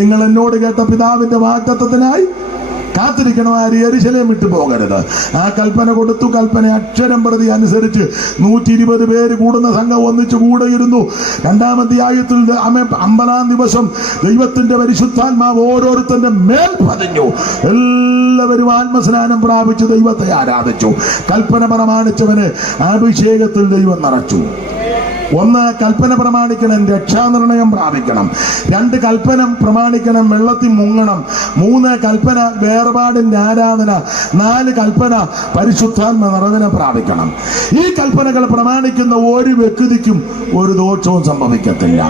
നിങ്ങൾ എന്നോട് കേട്ട പിതാവിന്റെ വാഗ്ദത്തത്തിനായി കാത്തിരിക്കണം, ആര് യെരൂശലേം വിട്ടു പോകരുത്. ആ കൽപ്പന കൊടുത്തു. കൽപ്പന അക്ഷരം പ്രതി അനുസരിച്ച് 120 പേര് കൂടുന്ന സംഘം ഒന്നിച്ചു കൂടെ ഇരുന്നു. 2-ാം അധ്യായത്തിൽ 50-ാം ദിവസം ദൈവത്തിന്റെ പരിശുദ്ധാത്മാവ് ഓരോരുത്തന്റെ മേൽ പതിഞ്ഞു. എല്ലാവരും ആത്മസ്നാനം പ്രാപിച്ച് ദൈവത്തെ ആരാധിച്ചു. കൽപ്പന പ്രമാണിച്ചവന് അഭിഷേകത്തിൽ ദൈവം നിറച്ചു. 1 കൽപ്പന പ്രമാണിക്കണം, രക്ഷാനിർണയം പ്രാപിക്കണം. 2 കൽപ്പന പ്രമാണിക്കണം, വെള്ളത്തിൽ മുങ്ങണം. 3 കൽപ്പന വേർപാടിന്റെ ആരാധന. 4 കൽപ്പന പരിശുദ്ധാത്മ നിറവിനെ പ്രാപിക്കണം. ഈ കൽപ്പനകൾ പ്രമാണിക്കുന്ന ഒരു വ്യക്തിക്കും ഒരു ദോഷവും സംഭവിക്കത്തില്ല.